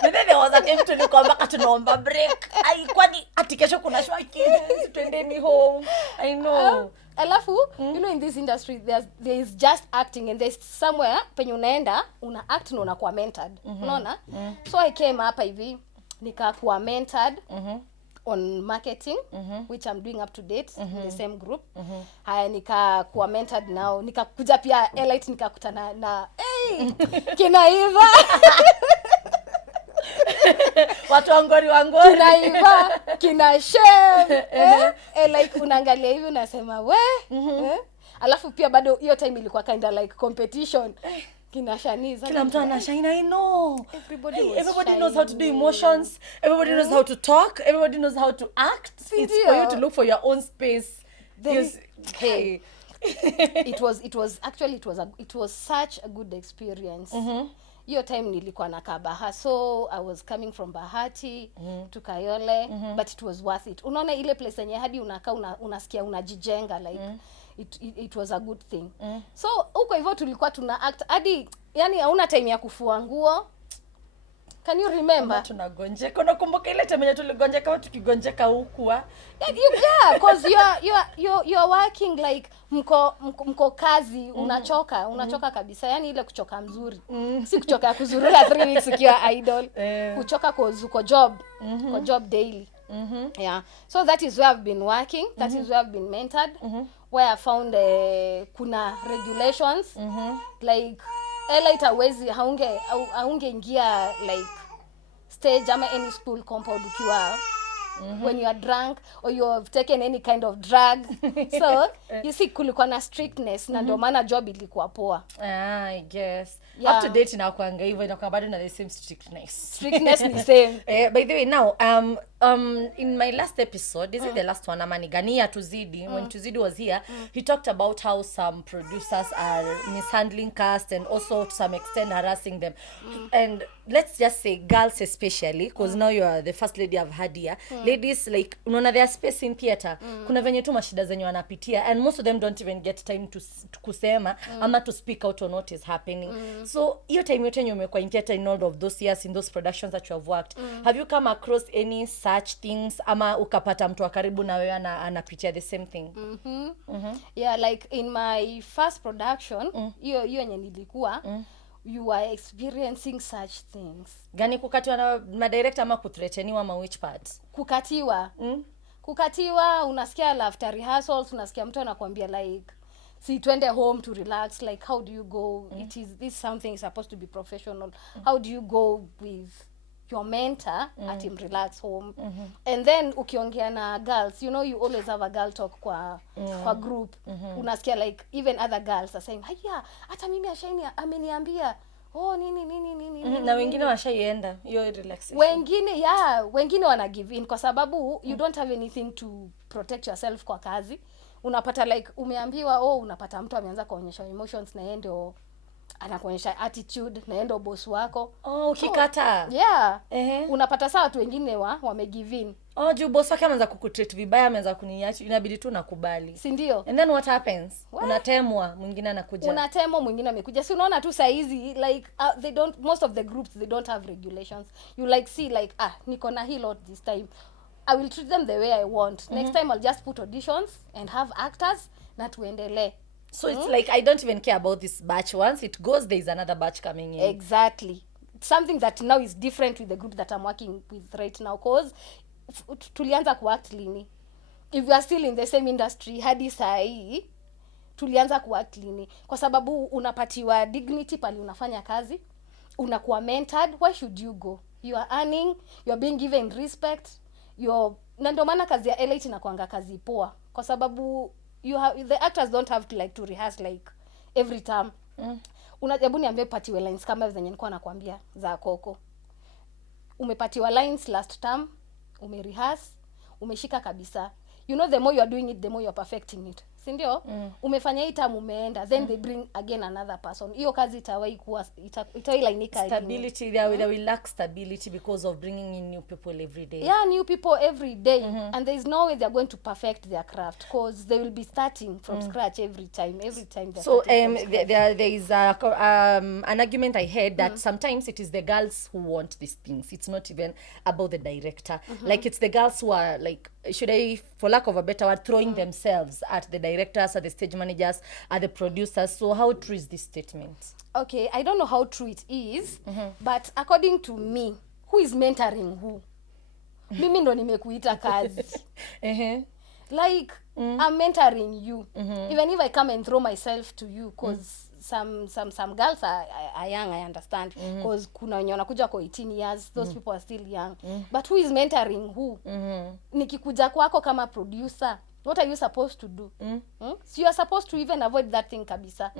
Then there was a time tulikuwa mpaka tunaomba break. Kwani ati kesho kuna show kids, twendeni home. I know. alafu you know in this industry there is just acting and there's somewhere penye unaenda una act na unakuwa mentored unaona so I came hapa hivi nikakuwa mentored on marketing which I'm doing up to date in the same group haya nikakuwa mentored now nikakuja pia elite nikakutana na kinaiva watu wangori kinaiva kina shame like unaangalia hivi unasema we alafu pia bado hiyo time ilikuwa kind of like competition kinashaniza kila mtu anashine. I know everybody knows how to do shining. emotions, everybody knows how to talk, everybody knows how to act. It's for you to look for your own space. Hey it was such a good experience. Hiyo time nilikuwa na Kabaha, so I was coming from Bahati to Kayole, but it was worth it. Unaona ile place yenye hadi unakaa unasikia unajijenga like it was a good thing. So huko hivyo tulikuwa tuna act hadi yani hauna time ya kufua nguo. Can you remember? Tunagonjeka. Unakumbuka ile time tuligonjeka kama tukigonjeka huku yeah, cause you're working like mko kazi unachoka kabisa. Yani ile kuchoka mzuri. Si kuchoka ya kuzurura 3 weeks ukiwa idol. Kuchoka cause uko job. Uko job daily. Yeah. So that is where I've been working. That is where I've been mentored. Where I found kuna regulations like elite hawezi haungeingia like stage ama any school compound ukiwa when you are drunk or you have taken any kind of drug. So you see kulikuwa na strictness na ndio maana job ilikuwa poa. I guess up to date na kuanga hivyo inakuwa bado na the same strictness ni same. By the way now in my last episode, is it the last one ama ni gania Tuzidi, when Tuzidi was here, he talked about how some producers are mishandling cast and also to some extent harassing them. And let's just say girls especially, because now you are the first lady I've had here. Ladies, like unaona their space in theater, kuna venye tu mashida zenye wanapitia and most of them don't even get time to kusema ama to speak out on what is happening. So hiyo time yote yenye umekuwa in theater in all of those years in those productions that you have worked, have you come across any such things ama ukapata mtu wa karibu na wewe anapitia the same thing? Yeah, like in my first production hiyo yenye nilikuwa you are experiencing such things. Gani kukatiwa na director ama kuthreateniwa ama which part? Kukatiwa unasikia after rehearsals unasikia mtu anakuambia like see twende home to relax, like how do you go this something is supposed to be professional. How do you go with your mentor at him relax home? And then ukiongea na girls, you know you always have a girl talk kwa group. Unasikia like even other girls are saying haya hata mimi ashaini ameniambia nini na wengine washaienda hiyo relaxation. Wengine wana give in kwa sababu you don't have anything to protect yourself kwa kazi. Unapata like umeambiwa unapata mtu ameanza kuonyesha emotions na yeye ndio anakuonyesha attitude na yeye ndio boss wako. Ukikata. Unapata saa watu wengine wame give in. Juu boss wake ameanza kukutreat vibaya, ameanza kuniacha, inabidi tu nakubali. Si ndio? And then what happens? Unatemwa, mwingine anakuja. Unatemwa, mwingine amekuja. Si unaona tu saa hizi like they don't, most of the groups they don't have regulations. You like see like niko na hii lot this time. I will treat them the way I want. Next time I'll just put auditions and have actors na tuendelee. So it's like I don't even care about this batch. Once it goes, there is another batch coming in. Exactly. Something that now is different with the group that I'm working with right now, cause tulianza kuact lini. If you are still in the same industry hadi saa hii tulianza kuact lini, kwa sababu unapatiwa dignity pale unafanya kazi, unakuwa mentored. Why should you go? You are earning, you are being given respect. Na ndio maana kazi ya elite inakuanga kazi poa, kwa sababu the actors don't have to like to rehearse like every time. Unajabu niambie patiwe lines kama zenye nilikuwa nakwambia za Koko. Umepatiwa lines last time, umerehearse, umeshika kabisa. You know the more you are doing it, the more you are perfecting it. Si ndio? Umefanya hii time umeenda, then they bring again another person. Hiyo kazi itawahi kuwa itailainika. Stability, they will lack stability because of bringing in new people every day. Yeah, new people every day. And there is no way they are going to perfect their craft, because they will be starting from scratch every time. So there is an argument I heard that sometimes it is the girls who want these things. It's not even about the director. Like it's the girls who are like, should I, for lack of a better word, throwing themselves at the director directors, are the stage managers, are the producers. So how true is this statement? Okay, I don't know how true it is, but according to me, who is mentoring who? Mimi ndo nimekuita kazi. Like, I'm mentoring you. Even if I come and throw myself to you, because some girls are young, I understand. Because kuna wenye wanakuja kwa 18 years, those people are still young. But who is mentoring who? Nikikuja kwako kama producer, what are you supposed to do? So you are supposed to even avoid that thing kabisa.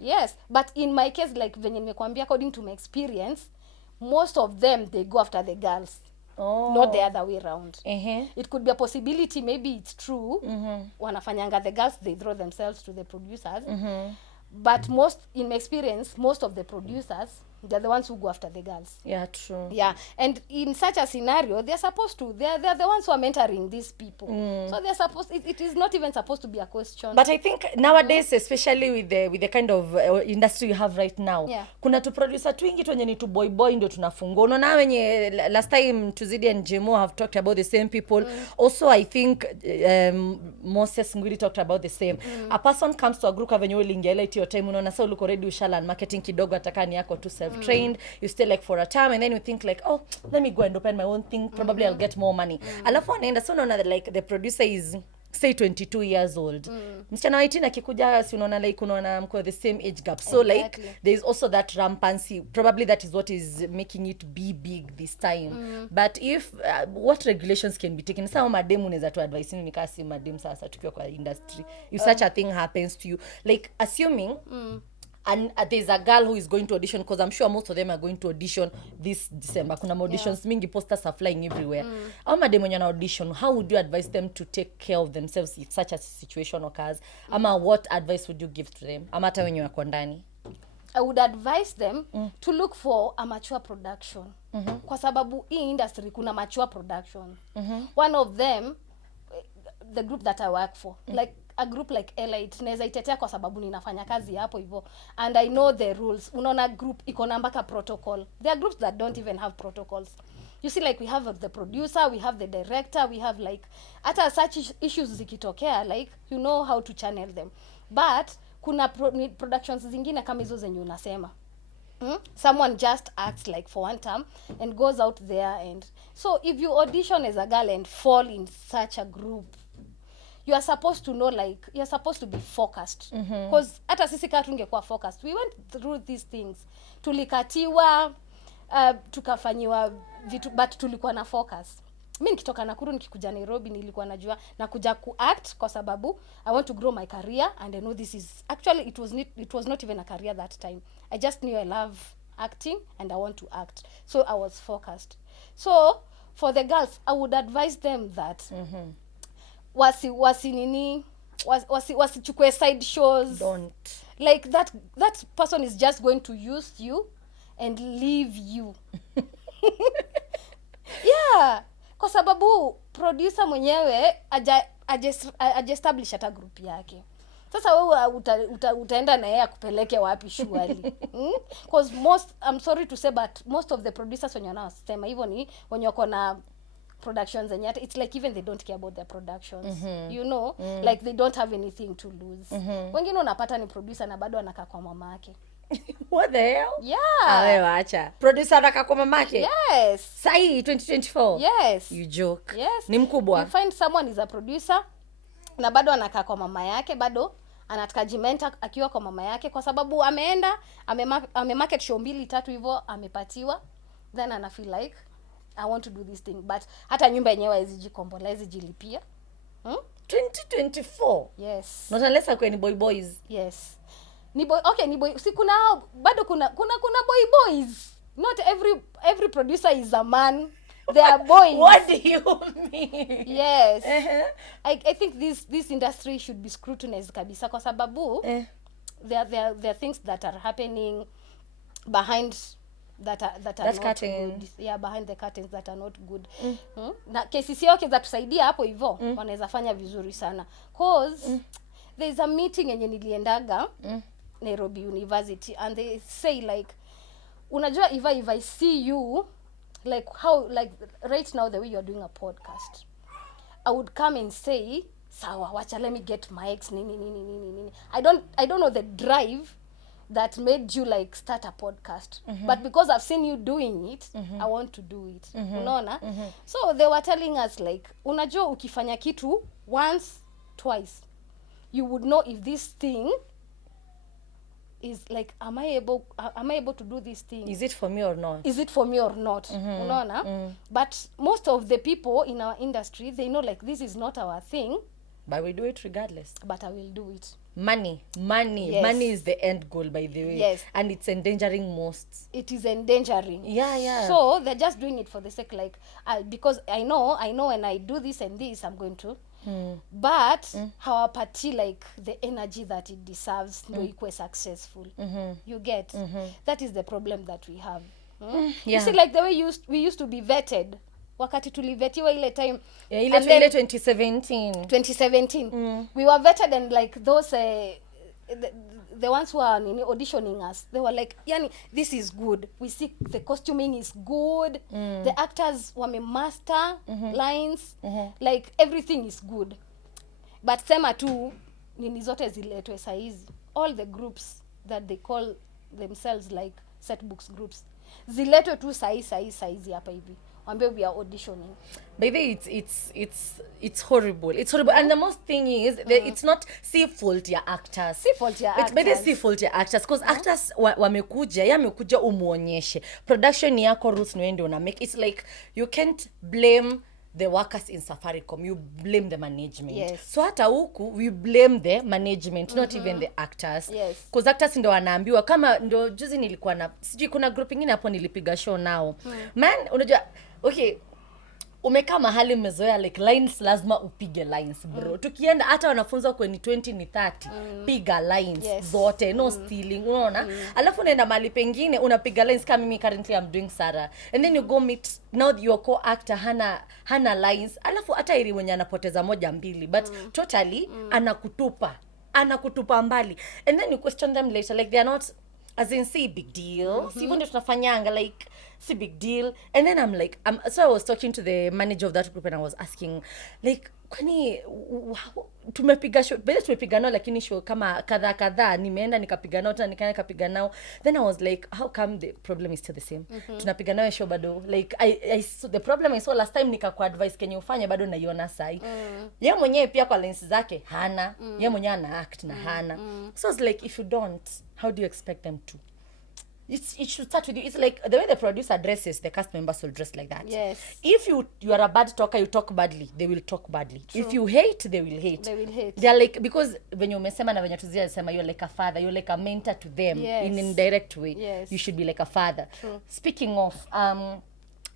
Yes, but in my case, like venye nimekwambia, according to my experience, most of them, they go after the girls. Not the other way around. It could be a possibility, maybe it's true. Wanafanyanga the girls, they throw themselves to the producers. But in my experience, most of the producers, they're the ones who go after the girls. Yeah, true. Yeah, and in such a scenario, they're the ones who are mentoring these people. So they're supposed, it is not even supposed to be a question. But I think nowadays, especially with the kind of industry you have right now, kuna tu producer twingi wenye ni tu boy ndio tunafunga. Unaona wenye last time Tuzidi and Jemo have talked about the same people. Also, I think Moses Ngwili talked about the same. A person comes to a group venye ulingia ile your time, unaona sasa uliko ready ushalan marketing kidogo, atakani yako tu self-trained, you stay like for a time, and then you think like, oh, let me go and open my own thing, probably I'll get more money. Alafu anaenda, so unaona like the producer is say 22 years old. Msichana wa 18 akikuja, si unaona like unaona mko the same age gap. So like there is also that rampancy. Probably that is what is making it be big this time. But if what regulations can be taken? Some madem unaweza tu advise ni kasi madem sasa tukiwa kwa industry. If such a thing happens to you, like assuming and there's a girl who is going to audition, because I'm sure most of them are going to audition this December. Kuna auditions mingi, posters are flying everywhere. Ama demo nyana audition, how would you advise them to take care of themselves if such a situation occurs? Ama what advice would you give to them? Ama hata wenye wako ndani? I would advise them to look for a mature production. Kwa sababu hii industry kuna mature production. One of them, the group that I work for, like a group like Elite, naweza itetea kwa sababu ninafanya kazi hapo hivyo, and I know the rules. Unaona group iko na mpaka protocol. There are groups that don't even have protocols. You see, like we have the producer, we have the director, we have like hata such issues zikitokea, like you know how to channel them. But kuna productions zingine kama hizo zenye unasema, someone just acts like for one time and goes out there, and so if you audition as a girl and fall in such a group, you are supposed to know, like you're supposed to be focused, because hata sisi kama tungekuwa focused, we went through these things, tulikatiwa, tukafanyiwa vitu, but tulikuwa na focus. Mimi nikitoka Nakuru nikikuja Nairobi nilikuwa najua nakuja kuact kwa sababu I want to grow my career, and I know this is actually it was not even a career that time. I just knew I love acting and I want to act, so I was focused. So for the girls, I would advise them that wasichukue side shows. Don't. Like that person is just going to use you and leave you. Yeah, kwa sababu producer mwenyewe establish hata group yake. Sasa wewe utaenda na yeye akupeleke wapi surely? Because I'm sorry to say, but most of the producers wenye wanasema hivyo ni wenye wako na productions, and yet it's like even they don't care about their productions. You know, like they don't have anything to lose. Wengine unapata ni producer na bado anakaa kwa mama yake. What the hell? Yeah. Wewe acha. Producer anakaa kwa mama yake? Yes. Sahi 2024? Yes. You joke. Yes. Ni mkubwa. You find someone is a producer na bado anakaa kwa mama yake, bado anataka jimenta akiwa kwa mama yake, kwa sababu ameenda amemarket show 2-3 hivyo amepatiwa, then ana feel like I want to do this thing, but hata nyumba yenyewe hazijikombola, hazijilipia. 2024? Yes. Not unless akwe ni boys. Yes. Ni boy, okay, ni boy. Si kuna bado kuna boys. Not every producer is a man. They are boys. What do you mean? Yes. I think this industry should be scrutinized kabisa kwa sababu there are things that are happening behind that are not good. Yeah, behind the curtains that are not good. Na KCC wake za tusaidia hapo hivyo wanaweza fanya vizuri sana, cause there is a meeting yenye niliendaga Nairobi University, and they say like, unajua if I see you like how, like right now the way you are doing a podcast, I would come and say sawa, wacha, let me get mics, nini. I don't know the drive that made you like start a podcast, but because I've seen you doing it, I want to do it. Unaona? So they were telling us like, unajua ukifanya kitu once, twice, you would know if this thing is like, am I able to do this thing? Is it for me or not? Unaona? But most of the people in our industry, they know like, this is not our thing, but we do it regardless. but I will do it. Money. Yes. Money is the end goal, by the way. Yes. And it's endangering most. It is endangering. Yeah. So they're just doing it for the sake, like, because I know when I do this and this, I'm going to. But hawapati like the energy that it deserves ndo ikuwe successful. You get? That is the problem that we have. Yeah. You see, like the way we used to be vetted. Wakati tulivetiwa ile time. Yeah, ile 2017. 2017. We were vetted, and like those the ones who are auditioning us, they were like, yani, this is good. We see the costuming is good. The actors wame master lines. Like everything is good. But sema tu nini zote ziletwe saizi. All the groups that they call themselves like Setbooks groups, ziletwe tu saizi hapa hivi. We are auditioning. Baby, it's horrible. It's horrible. And the most thing is it's not fault ya actors. It's better fault ya actors, because actors wamekuja umuonyeshe. Production yako rules niende una make. It's like you can't blame the workers in Safaricom, you blame the management. Yes. So hata huku we blame the management, not even the actors. Yes. Because actors ndo wanaambiwa, kama ndo juzi nilikuwa na sijui kuna group ingine hapo nilipiga show nao. Man, unajua, okay, umekaa mahali mmezoea like lines, lazima upige lines, bro. Tukienda hata wanafunza kwenye 20 ni 30, piga lines zote, no stealing, unaona? Alafu unaenda mahali pengine unapiga lines, kama mimi currently I'm doing Sarah, and then you go meet now your co-actor hana lines, alafu hata ili mwenye anapoteza moja mbili, but totally anakutupa mbali, and then you question them later like they are not, as in, see, big deal. See, when tunafanyanga like, see, big deal. And then I'm like, so I was talking to the manager of that group and I was asking like, kwani tumepiga show, bado tumepiga nao, lakini show kama kadhaa nimeenda nikapiga nao tena nikapiga nao. Then I was like, how come the problem is still the same? Tunapiga nao show bado, like I so the problem I saw last time nikaku advice kenye ufanye bado naiona sai. Yeye mwenyewe pia kwa lens zake hana, yeye mwenyewe ana act na hana. So it's like, if you don't, how do you expect them to? It should start with you. It's like the way the producer dresses, the cast members will dress like that. Yes. If you are a bad talker, you talk badly, they will talk badly. True. If you hate, they will hate. They're like, because when you umesema na venye tuzia sema, you're like a father, you're like a mentor to them. Yes. In indirect way. Yes. You should be like a father. True. Speaking of,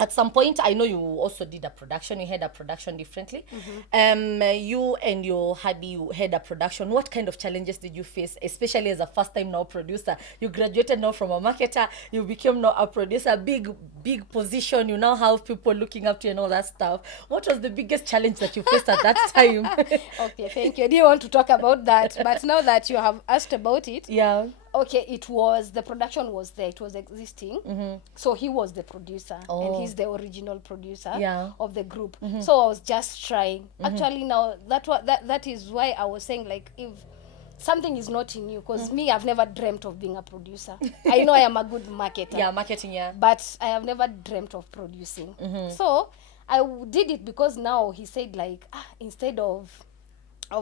at some point, I know you also did a production. You had a production differently. You and your hubby, you had a production. What kind of challenges did you face, especially as a first-time now producer? You graduated now from a marketer. You became now a producer. Big position. You now have people looking up to you and all that stuff. What was the biggest challenge that you faced at that time? Okay, thank you. I didn't want to talk about that, but now that you have asked about it, yeah. Okay, the production was there, it was existing. So he was the producer, and he's the original producer of the group. So I was just trying. Actually, now that is why I was saying, like, if something is not in you, because me, I've never dreamt of being a producer. I know I am a good marketer. Yeah, marketing, yeah. But I have never dreamt of producing. So I did it because now he said, like, instead of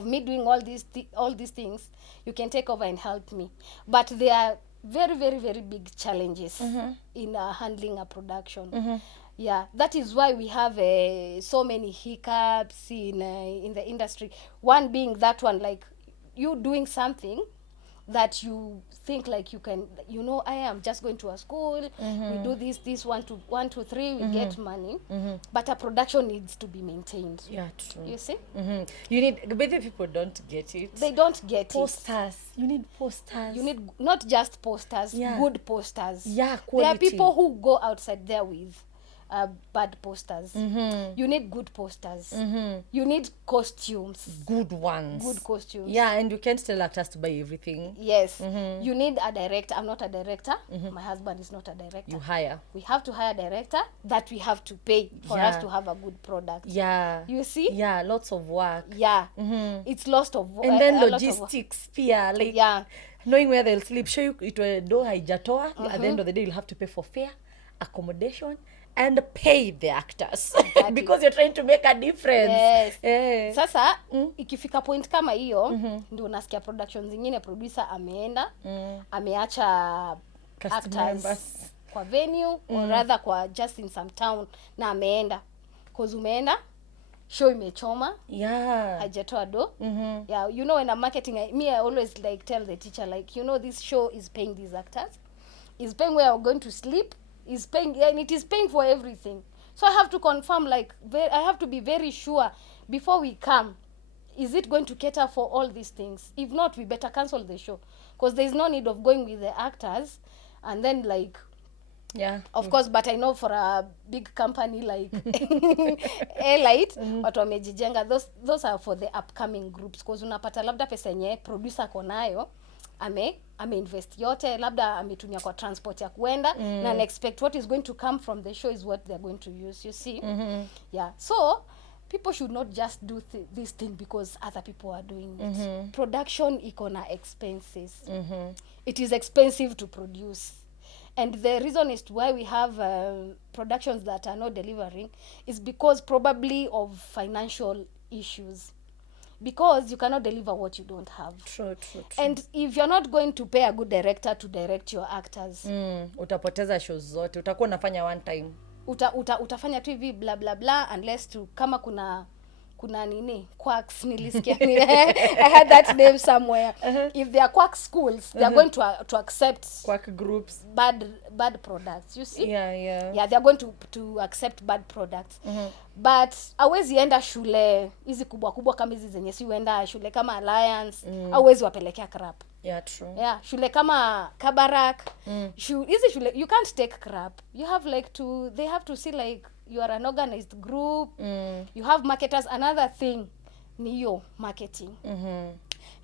me doing all these things, you can take over and help me. But there are very, very, very big challenges in handling a production. Yeah, that is why we have so many hiccups in the industry. One being that one, like, you doing something that you think like you can, I am just going to a school, we do this 1 2 3, we get money, but a production needs to be maintained. Yeah, true. You see, you need, maybe people don't get it. They don't get posters. You need posters. You need not just posters, good posters. Yeah, quality. There are people who go outside there with bad posters. You need good posters. You need costumes. Good ones. Good costumes. Yeah, and you can't tell actors to buy everything. Yes. You need a director. I'm not a director. My husband is not a director. You hire. We have to hire a director that we have to pay for us to have a good product. Yeah. You see? Yeah, lots of work. Yeah. It's lots of And then logistics, pia, like knowing where they'll sleep. Show you it will do haijatoa. At the end of the day, you'll have to pay for fare, accommodation, and pay the actors. Because you're trying to make a difference. Yes. Sasa ikifika point kama hiyo ndio unasikia production zingine producer ameenda ameacha actors kwa venue or rather kwa just in some town na ameenda cause umeenda show imechoma hajatoa do. Yeah, you know, when I'm marketing I always like tell the teacher, like, you know, this show is paying these actors, is paying where you're going to sleep, is paying, and it is paying for everything. So I have to confirm, like, I have to be very sure before we come, is it going to cater for all these things? If not, we better cancel the show, because there's no need of going with the actors and then like of course, but I know for a big company like Airlight watu wamejijenga, those are for the upcoming groups, because unapata labda pesa yenye producer konayo ame yote, labda ametumia kwa transport ya kuenda na expect what is going to come from the show is what they're going to use, you see. Yeah, so people should not just do this thing because other people are doing it. Production iko na expenses. It is expensive to produce, and the reason is why we have productions that are not delivering is because probably of financial issues, because you cannot deliver what you don't have. True. And if you're not going to pay a good director to direct your actors, utapoteza shows zote, utakuwa unafanya one time, utafanya tu hivi bla bla bla, unless tu kama kuna nini quacks nilisikia I had that name somewhere. If they are quack schools, they are going to accept quack groups, bad products, you see. Yeah, they are going to accept bad products. But hawezi enda shule hizi kubwa kama hizi zenye si uenda shule kama Alliance, hawezi wapelekea crap. Yeah, true. Yeah, shule kama Kabarak, hizi shule you can't take crap. You have like they have to see like you are an organized group. You have marketers. Another thing ni yo marketing.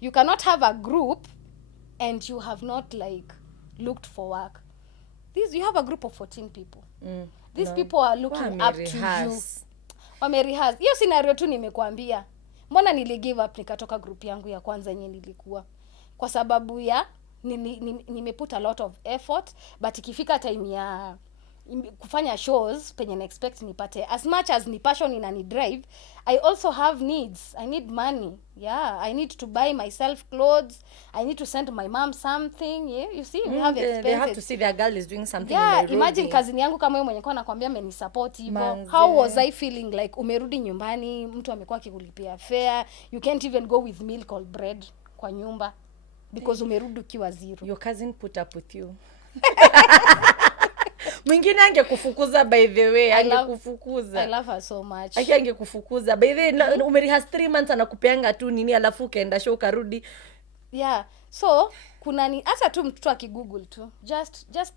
You cannot have a group and you have not like looked for work. You have a group of 14 people. These people are looking up to you. Wamerehearse. Hiyo scenario tu nimekuambia. Mbona niligive up nikatoka group yangu ya kwanza yenye nilikuwa? Kwa sababu ya nimeput a lot of effort, but ikifika time ya kufanya shows penye na expect nipate, as much as ni passion inani drive, I also have needs. I need money. Yeah, I need to buy myself clothes. I need to send my mom something. Yeah, you see, we have expenses. They have to see their girl is doing something. Yeah, imagine cousin yangu kama yeye mwenye kwa nakwambia ameni support hivyo. How was I feeling like umerudi nyumbani, mtu amekuwa akikulipia fare, you can't even go with milk or bread kwa nyumba because umerudi ukiwa zero. Your cousin put up with you. Mwingine angekufukuza, by the way, angekufukuza. I love her so much. Angekufukuza. By the way, umerihas 3 months anakupeanga tu nini alafu kaenda show karudi. Yeah. So, kuna ni hata tu mtu akigoogle tu.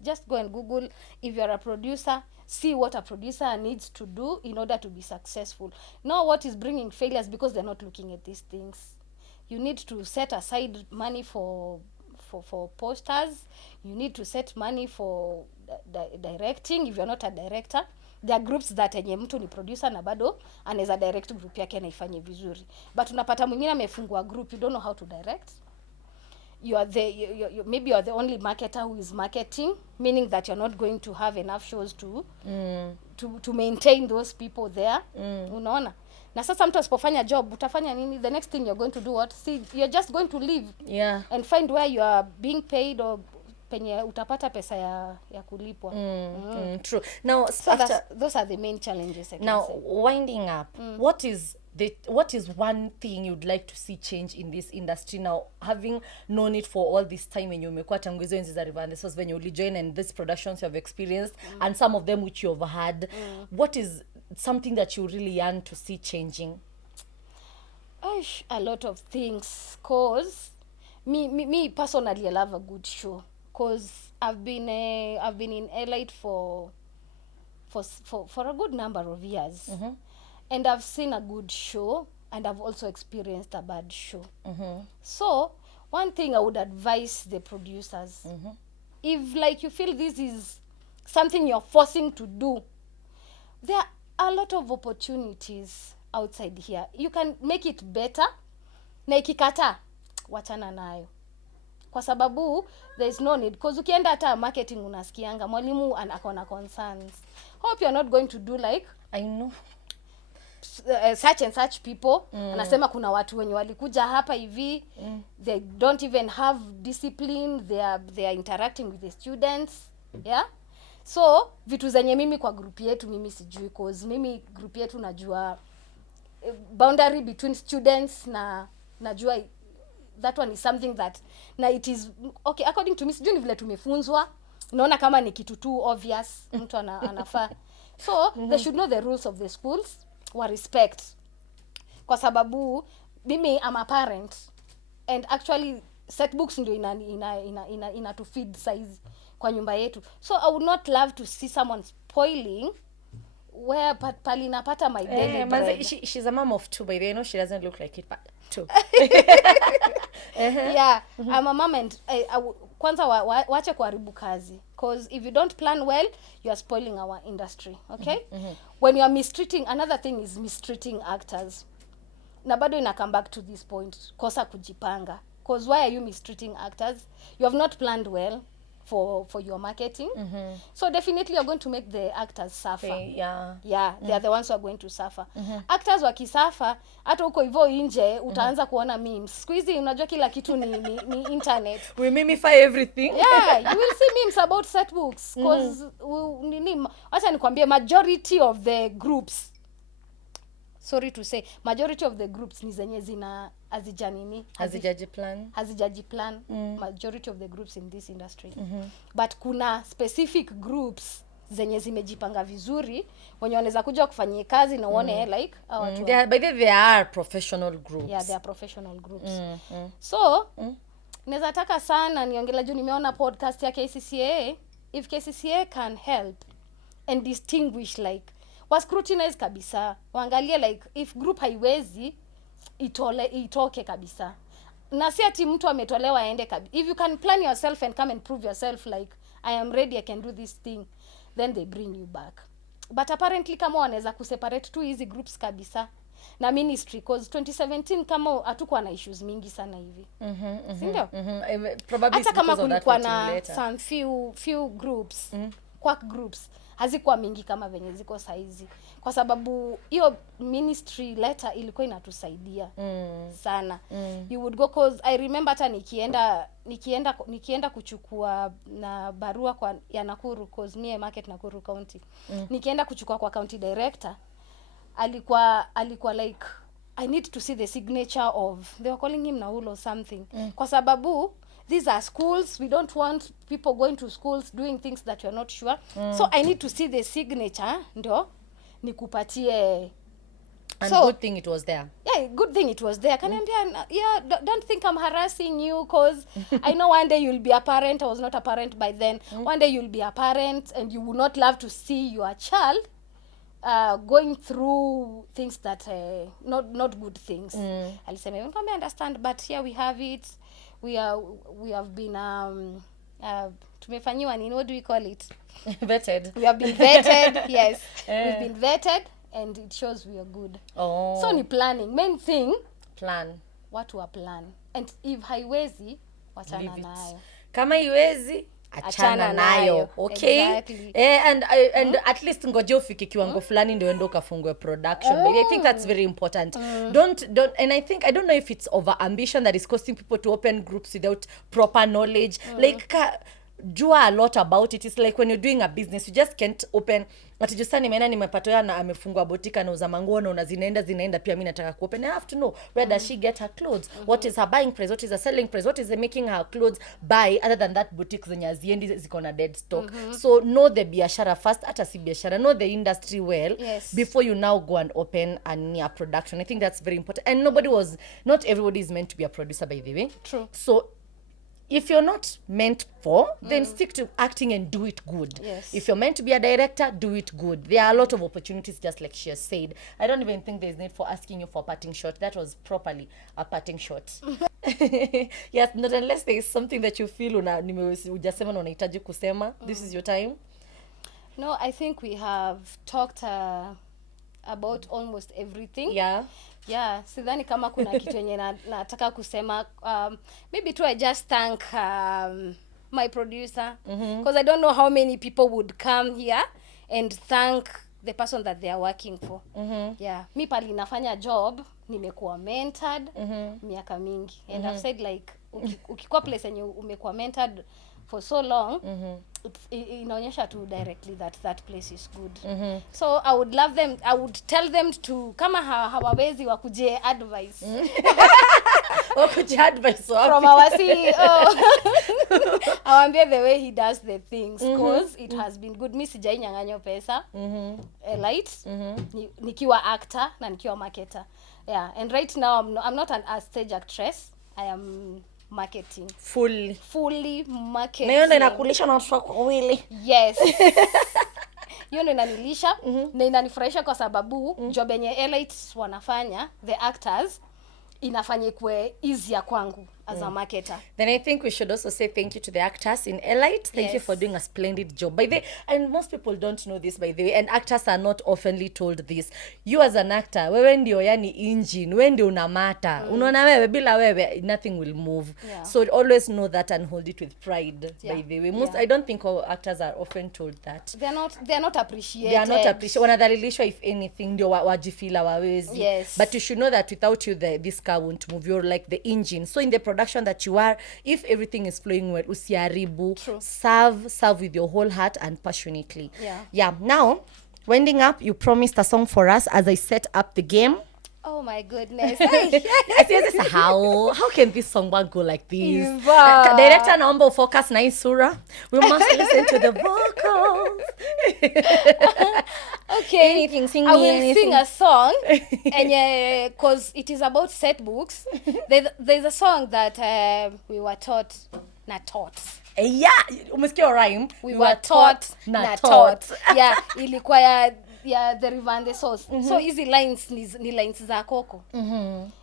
Just go and Google if you are a producer, see what a producer needs to do in order to be successful. Know what is bringing failures, because they're not looking at these things. You need to set aside money for posters. You need to set money for directing if you're not a director. There are groups that enye mtu ni producer na bado anaweza direct group yake na ifanye vizuri, but unapata mwingine amefungua group, you don't know how to direct. You are maybe you are the only marketer who is marketing, meaning that you're not going to have enough shows to maintain those people there. Unaona? Na sasa mtu asipofanya job utafanya nini? The next thing you're going to do what? See, you're just going to leave and find where you are being paid or penye utapata pesa ya kulipwa. True. Now, so those are the main challenges I can say. Winding up, what is one thing you'd like to see change in this industry now, having known it for all this time, when you umekuwa tangu hizo enzi za Rivande Source, when you join and these productions you have experienced and some of them which you have had, what is something that you really yearn to see changing? A lot of things, cause me personally I love a good show, cause I've been in Airlight for for a good number of years. And I've seen a good show, and I've also experienced a bad show. So one thing I would advise the producers, if like you feel this is something you're forcing to do, there are a lot of opportunities outside here. You can make it better. Na ikikata wachana nayo, kwa sababu there is no need, because ukienda hata marketing unasikianga mwalimu akona concerns. Hope you're not going to do like I know such and such people. Anasema kuna watu wenye walikuja hapa hivi, they don't even have discipline, they are interacting with the students. Yeah, so vitu zenye mimi kwa group yetu mimi sijui, cause mimi group yetu najua boundary between students, na najua that one is something that na it is okay according to me. Sijui ni vile tumefunzwa, naona kama ni kitu too obvious mtu anafaa. So they should know the rules of the schools, wa respect, kwa sababu mimi am a parent, and actually Setbooks ndio ina to feed size kwa nyumba yetu. So I would not love to see someone spoiling where pali napata my daily bread. She's a mom of 2, by the way. I know she doesn't look like it, but 2. Yeah, I'm a mom, and kwanza wache kuharibu kazi, because if you don't plan well, you are spoiling our industry. Okay? When you are mistreating, another thing is mistreating actors. Na bado ina come back to this point, kosa kujipanga. Because why are you mistreating actors? You have not planned well for your marketing. So definitely you're going to make the actors suffer. They are the ones who are going to suffer. Actors wakisafa, hata huko hivyo nje utaanza kuona memes. Siku hizi unajua kila kitu ni internet. We mimify everything. Yeah, you will see memes about Setbooks, because acha nikwambie majority of the groups, sorry to say, majority of the groups ni zenye zina hazijaji plan majority of the groups in this industry. But kuna specific groups zenye zimejipanga vizuri, wenye wanaweza kuja kufanyia kazi na uone like by the way, they are professional groups. Yeah, they are professional groups. So naweza taka sana niongela juu nimeona podcast ya KCCA. If KCCA can help and distinguish, like wascrutinize kabisa, waangalie like if group haiwezi itoke kabisa, na si ati mtu ametolewa aende kabisa. If you can plan yourself and come and prove yourself like I am ready, I can do this thing, then they bring you back. But apparently kama wanaweza kuseparate tu hizi groups kabisa na ministry, cause 2017 kama hatukuwa na issues mingi sana hivi. Sindio? Probably hata kama kulikuwa na some few groups, quack groups, hazikuwa mingi kama venye ziko saizi, kwa sababu hiyo ministry letter ilikuwa inatusaidia sana. You would go, cause I remember hata nikienda kuchukua na barua kwa ya Nakuru, cause me market Nakuru County. Nikienda kuchukua kwa county director, alikuwa like I need to see the signature of, they were calling him Naul or something, kwa sababu these are schools, we don't want people going to schools doing things that you're not sure. So I need to see the signature ndo nikupatie. And so, good thing it was there. Yeah, good thing it was there. Kaniambia, yeah, don't think I'm harassing you, cause I know one day you'll be a parent. I was not a parent by then. One day you'll be a parent and you would not love to see your child going through things that not good things. Alisema, I understand, but here we have it. We have been tumefanyiwa nini, what do we call it? Vetted. We have been vetted. Yes. We've been vetted and it shows we are good. So ni planning, main thing, plan. Watu wa plan. And if haiwezi, wachana nayo. Kama haiwezi, achana nayo. Okay? Exactly. And at least ngoje ufike kiwango fulani ndio endo kafungue production. But I think that's very important. Don't and I don't know if it's over ambition that is causing people to open groups without proper knowledge. Like jua a lot about it. It's like when you're doing a business, you just can't open ati just nimeenda nimepatoa na amefungua botika na uza manguo na zinaenda pia mimi nataka kuopen. I have to know where does she get her clothes, what is her buying price, what is her selling price, what is the making her clothes buy, other than that boutique zenye aziendi ziko na dead stock. So know the biashara first, hata si biashara, know the industry well, before you now go and open a near production. I think that's very important. And not everybody is meant to be a producer, by the way. True. So if you're not meant for, then stick to acting and do it good. Yes. If you're meant to be a director, do it good. There are a lot of opportunities, just like she has said. I don't even think there's need for asking you for a parting shot. That was properly a parting shot. Yes, not unless there is something that you feel hujasema na unahitaji kusema. This is your time. No, I think we have talked about almost everything. Yeah, sidhani kama kuna kitu yenye nataka kusema. Maybe too, I just thank my producer, because I don't know how many people would come here and thank the person that they are working for. Yeah, mi pali nafanya job, nimekuwa mentored miaka mingi, and I've said like ukikuwa place yenye umekuwa mentored for so long, inaonyesha tu directly that that place is good. So I would tell them to, kama hawawezi wakuje advice. Wakuje advice from our CEO. Awambie the way he does the things, because it has been good. Mi sijai nyang'anyo pesa. Light. Nikiwa actor na nikiwa marketer. Yeah, and right now I'm not a stage actress. I am marketing. Fully marketing. Na hiyo ndio inakulisha na watu wako wili. Yes. Hiyo ndio inanilisha na inanifurahisha kwa sababu job yenye elites wanafanya, the actors, inafanya ikue easier kwangu as a marketer. Then I think we should also say thank you to the actors in Elite. Thank you for doing a splendid job. By the way, and most people don't know this, by the way, and actors are not oftenly told this. You as an actor, wewe ndio yani engine, wewe ndio unamata. Unaona wewe, bila wewe nothing will move. So always know that and hold it with pride. By the way, most I don't think all actors are often told that. They're not appreciated. They are not appreciated. Wanadhalilishwa if anything, ndio wajifila wawezi. But you should know that without you this car won't move. You're like the engine. So in the production that you are, if everything is flowing well, usiharibu. Serve with your whole heart and passionately. Now, winding up, you promised a song for us as I set up the game. Oh my goodness. How can this song go like this? Director naomba focus na sura. We must listen to the vocals. Okay. Sing I will sing a song, and because it is about Setbooks. There's a song that we were taught. Umesikia rhyme? We were taught. Yeah, ilikuwa the river and the source. So easy lines ni lines za Koko.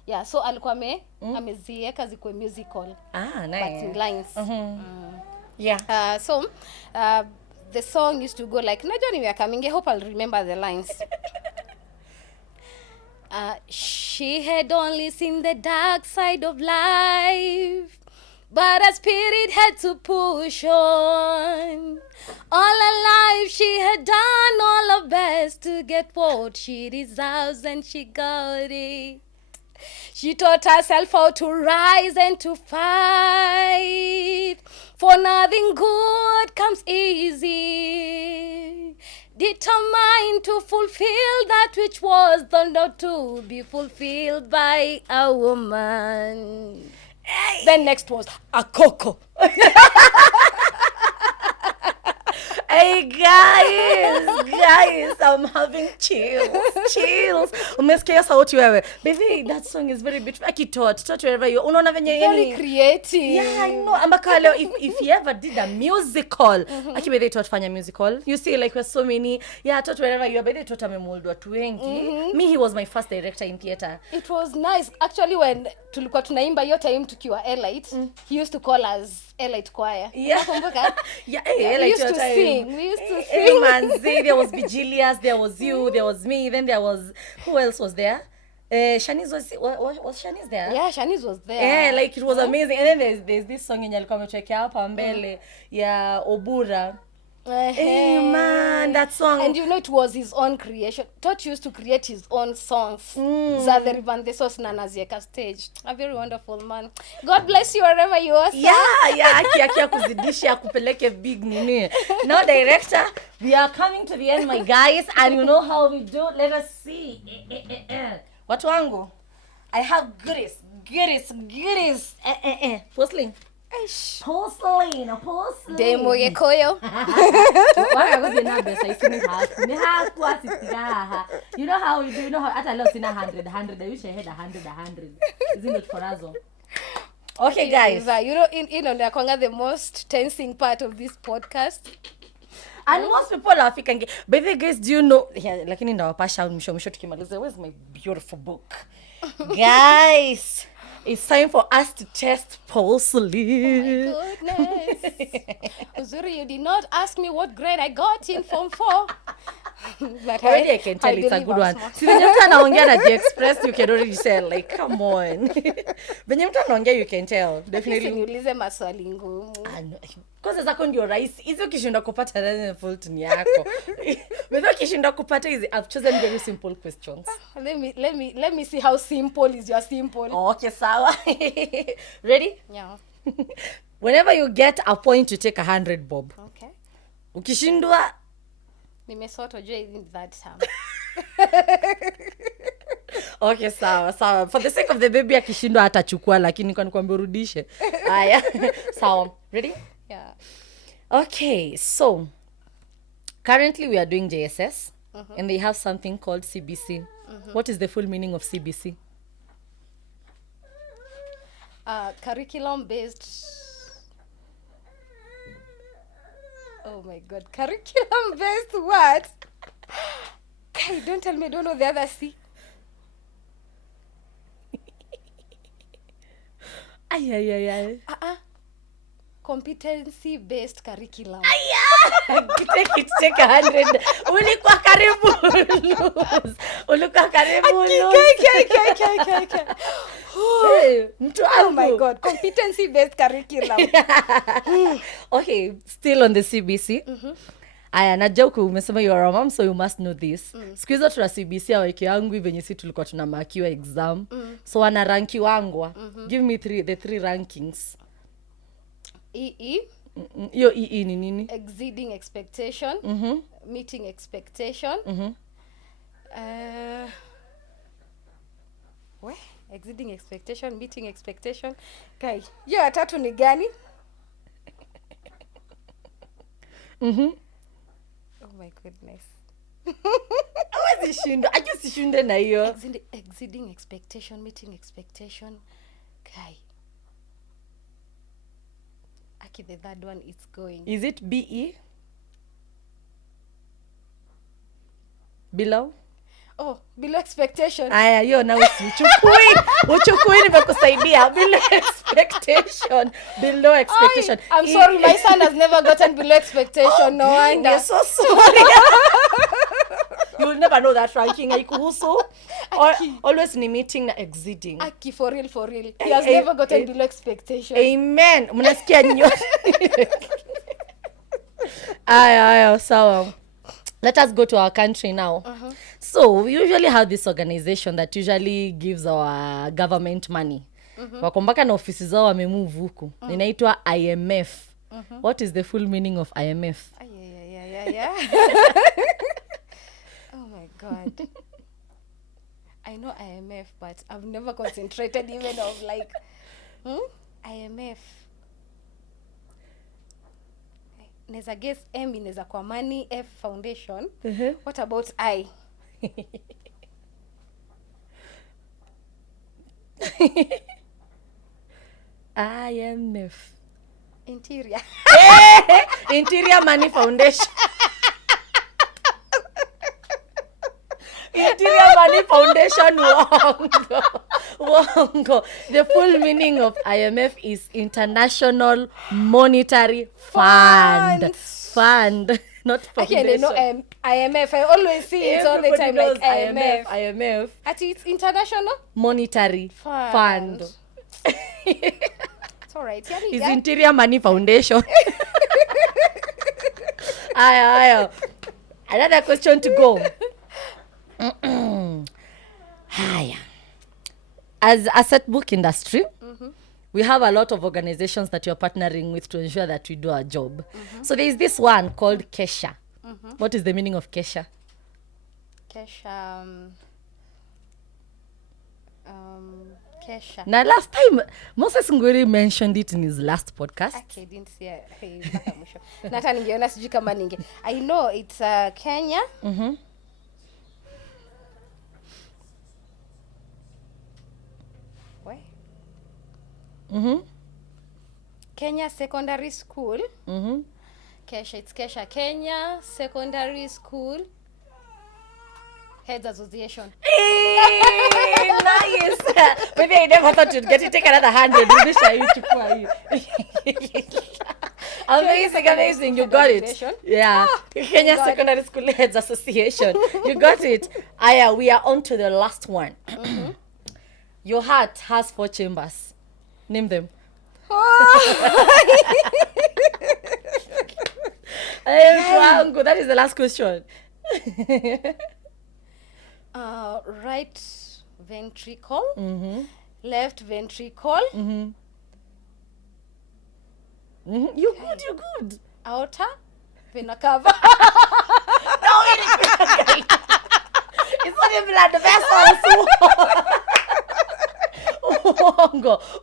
Yeah, so alikuwa ameziweka zikuwe musical. Nice. But in lines. So the song used to go like, najua ni miaka mingi, hope I'll remember the lines. She had only seen the dark side of life, but her spirit had to push on. All her life she had done all her best to get what she deserves, and she got it. She taught herself how to rise and to fight, for nothing good comes easy. Determined to fulfill that which was not to be fulfilled by a woman. Then next was a Coco. Hey guys, I'm having chills. Umesikia sauti wewe. Baby, that song is very beautiful. Taught wherever you. Unaona venye very creative. Yeah, I know. Ambaka leo if you ever did a musical, akibe they taught fanya musical. You see like we're so many. Yeah, taught wherever you are. By the taught amemold watu wengi. Me, he was my first director in theater. It was nice. Actually, when tulikuwa tunaimba hiyo time tukiwa Elite, he used to call us Elite choir. Unakumbuka? We used to sing. Manzi, there was Vigilius, there was you, there was me, then there was, who else was there? Shanice was Shanice there? Yeah, Shanice was there. Yeah, like it was amazing. And then there's this song yenye alikuwa ametwekea hapa mbele ya Obura. Hey man, that song. And you know it was his own creation. Tot used to create his own songs. Za the Rivan the Sauce na nazieka stage. A very wonderful man. God bless you wherever you are. Aki kuzidisha kupeleke big nini. Now director, we are coming to the end, my guys, and you know how we do. Let us see. Watu wangu, I have goodies. Poslyne. Poslyne. Demo yekoyo. Why was it not best? I see me half what is you know how we do, you know how at I lost in 100. I wish I had 100. Isn't it for us all? Okay, guys. You know, in Nakwanga, the most tensing part of this podcast. And most people are African. By the way, guys, do you know? Yeah, like in our pasha mwisho tukimaliza. Where's my beautiful book? Guys, it's time for us to test Poslyne. Oh my goodness. Uzuri, you did not ask me what grade I got in Form 4. But Already I can tell it's a good one. See, when you're anaongea na express, you can already tell. Like, come on. When you're anaongea, you can tell. Definitely. Niulize maswali ngumu. Kwanza zako ndio rahisi. Hizo kishinda kupata nani fault ni yako. Wewe kishinda kupata hizi, I've chosen very simple questions. Let me see how simple is your simple. Okay, sawa. Ready? Yeah. Whenever you get a point, you take 100 bob. Okay. Ukishindwa Nimesota in that time. Okay, sawa. For the sake of the baby akishindwa atachukua lakini kwa nikwambia urudishe. Haya. Sawa. Ready? Yeah. Okay, so currently we are doing JSS and they have something called CBC. What is the full meaning of CBC? Curriculum based. Oh my god, curriculum based what? Hey, don't tell me I don't know the other C. Ay. Competency based curriculum. Take 100. Ulikuwa karibu lose. Hey, mtu Oh my god, competency based curriculum. Okay, still on the CBC. Aya, najua umesema you are a mom, so you must know this. Siku hizo tuna CBC aweke yangu venye si tulikuwa tunamakiwa exam. So wana ranki wangwa. Give me the three rankings. EE. Yo EE ni nini? Exceeding expectation. Meeting expectation. Exceeding expectation, meeting expectation. Kai, hiyo tatu ni gani? Oh my goodness. Hawezi shinda. Aje usishinde na hiyo. Exceeding expectation, meeting expectation. Kai. Aki, the third one is going. Is it BE? Below? Oh, below expectation. Aya, hiyo na uchukui nimekusaidia. Below expectation. I'm sorry, my son has never gotten below expectation. No wonder. You're so sorry. You'll never know that ranking. Haikuhusu. Always ni meeting na exceeding. Aki, for real. He has never gotten below expectation. Amen. Mnasikia nyote. Aya, sawa. Let us go to our country now. So we usually have this organization that usually gives our government money. Wako mpaka na ofisi zao wamemove huku. Inaitwa IMF. What is the full meaning of IMF? Yeah. Oh my god. I know IMF, but I've never concentrated even of like IMF. Neza guess M inaweza kwa money, F foundation. What about I? IMF. Interior. Interior Money Foundation. Interior Money Foundation. Wongo. The full meaning of IMF is International Monetary Fund. Not foundation. Okay, no, IMF. I always see it all the time like IMF. IMF. It's International Monetary Fund. It's all right. It's Interior Money Foundation. Aya. Another question to go. Haya. As a Setbook industry, we have a lot of organizations that you're partnering with to ensure that we do our job. So there is this one called Kesha. What is the meaning of Kesha? Kesha. Kesha. Now last time, Moses Nguri mentioned it in his last podcast. Okay, didn't see it. Nata ningeona sijui kama ninge. I know it's Kenya. Kenya Secondary School. Kesha, it's Kesha Kenya Secondary School Heads Association. Nice. Maybe I never thought you'd get it. Take another 100. Amazing. You got it. Yeah. Kenya Secondary School Heads Association. You got it. Aya, we are on to the last one. Your heart has 4 chambers. Name them. That is the last question. Right ventricle, left ventricle, You're good. aorta, vena cava. No, it's not a blood vessel.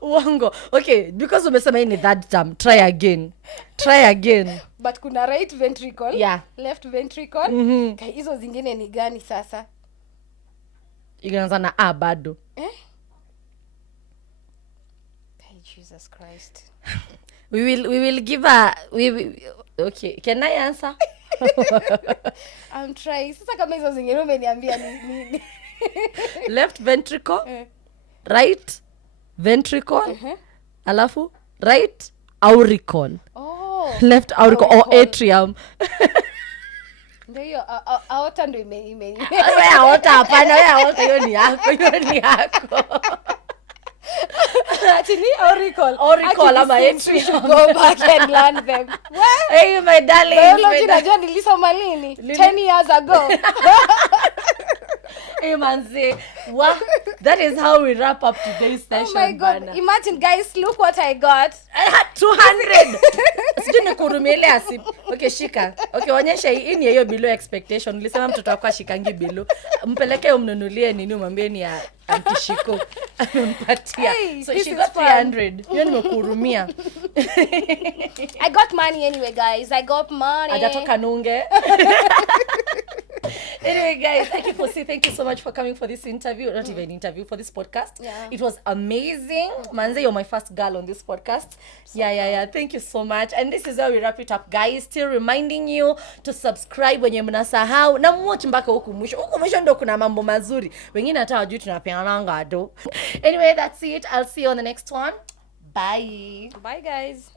Uongo. Okay, because umesema ni that term, try again. But kuna right ventricle, yeah, left ventricle. Kai hizo zingine ni gani sasa? Igaanza na bado. Hey, Jesus Christ. We will give okay, can I answer? I'm trying. Sasa kama hizo zingine umeniambia ni left ventricle, right ventricle, alafu right auricle. Left auricle or atrium. Ndio aorta ndio ime. Wewe aorta hapana, wewe aorta hiyo ni yako. Actually, auricle ama atrium. Should go back and learn them. Hey my darling. Biology najua nilisoma lini? 10 years ago. Hey manzi, that is how we wrap up today's session. Oh my God, bana. Imagine guys, look what I got. I had 200. Sijui nikurumie asip. Okay, shika. Okay, onyesha hii ni hiyo below expectation. Nilisema mtoto wako ashikangi below. Mpeleke umnunulie nini umwambie ni ya antishiko. Amempatia. Hey, so she got 300. Hiyo nimekurumia. I got money anyway, guys. I got money. Hajatoka nunge. Anyway, guys, thank you so much for coming for this interview. Not even interview, for this podcast. Yeah. It was amazing. Manze, you're my first girl on this podcast. Yeah. Thank you so much. And this is where we wrap it up, guys. Still reminding you to subscribe when mnasahau na watch mpaka huku mwisho. Huku mwisho ndo kuna mambo mazuri. Wengine hata hawajui tunapeana do. Anyway, that's it. I'll see you on the next one. Bye. Bye, guys.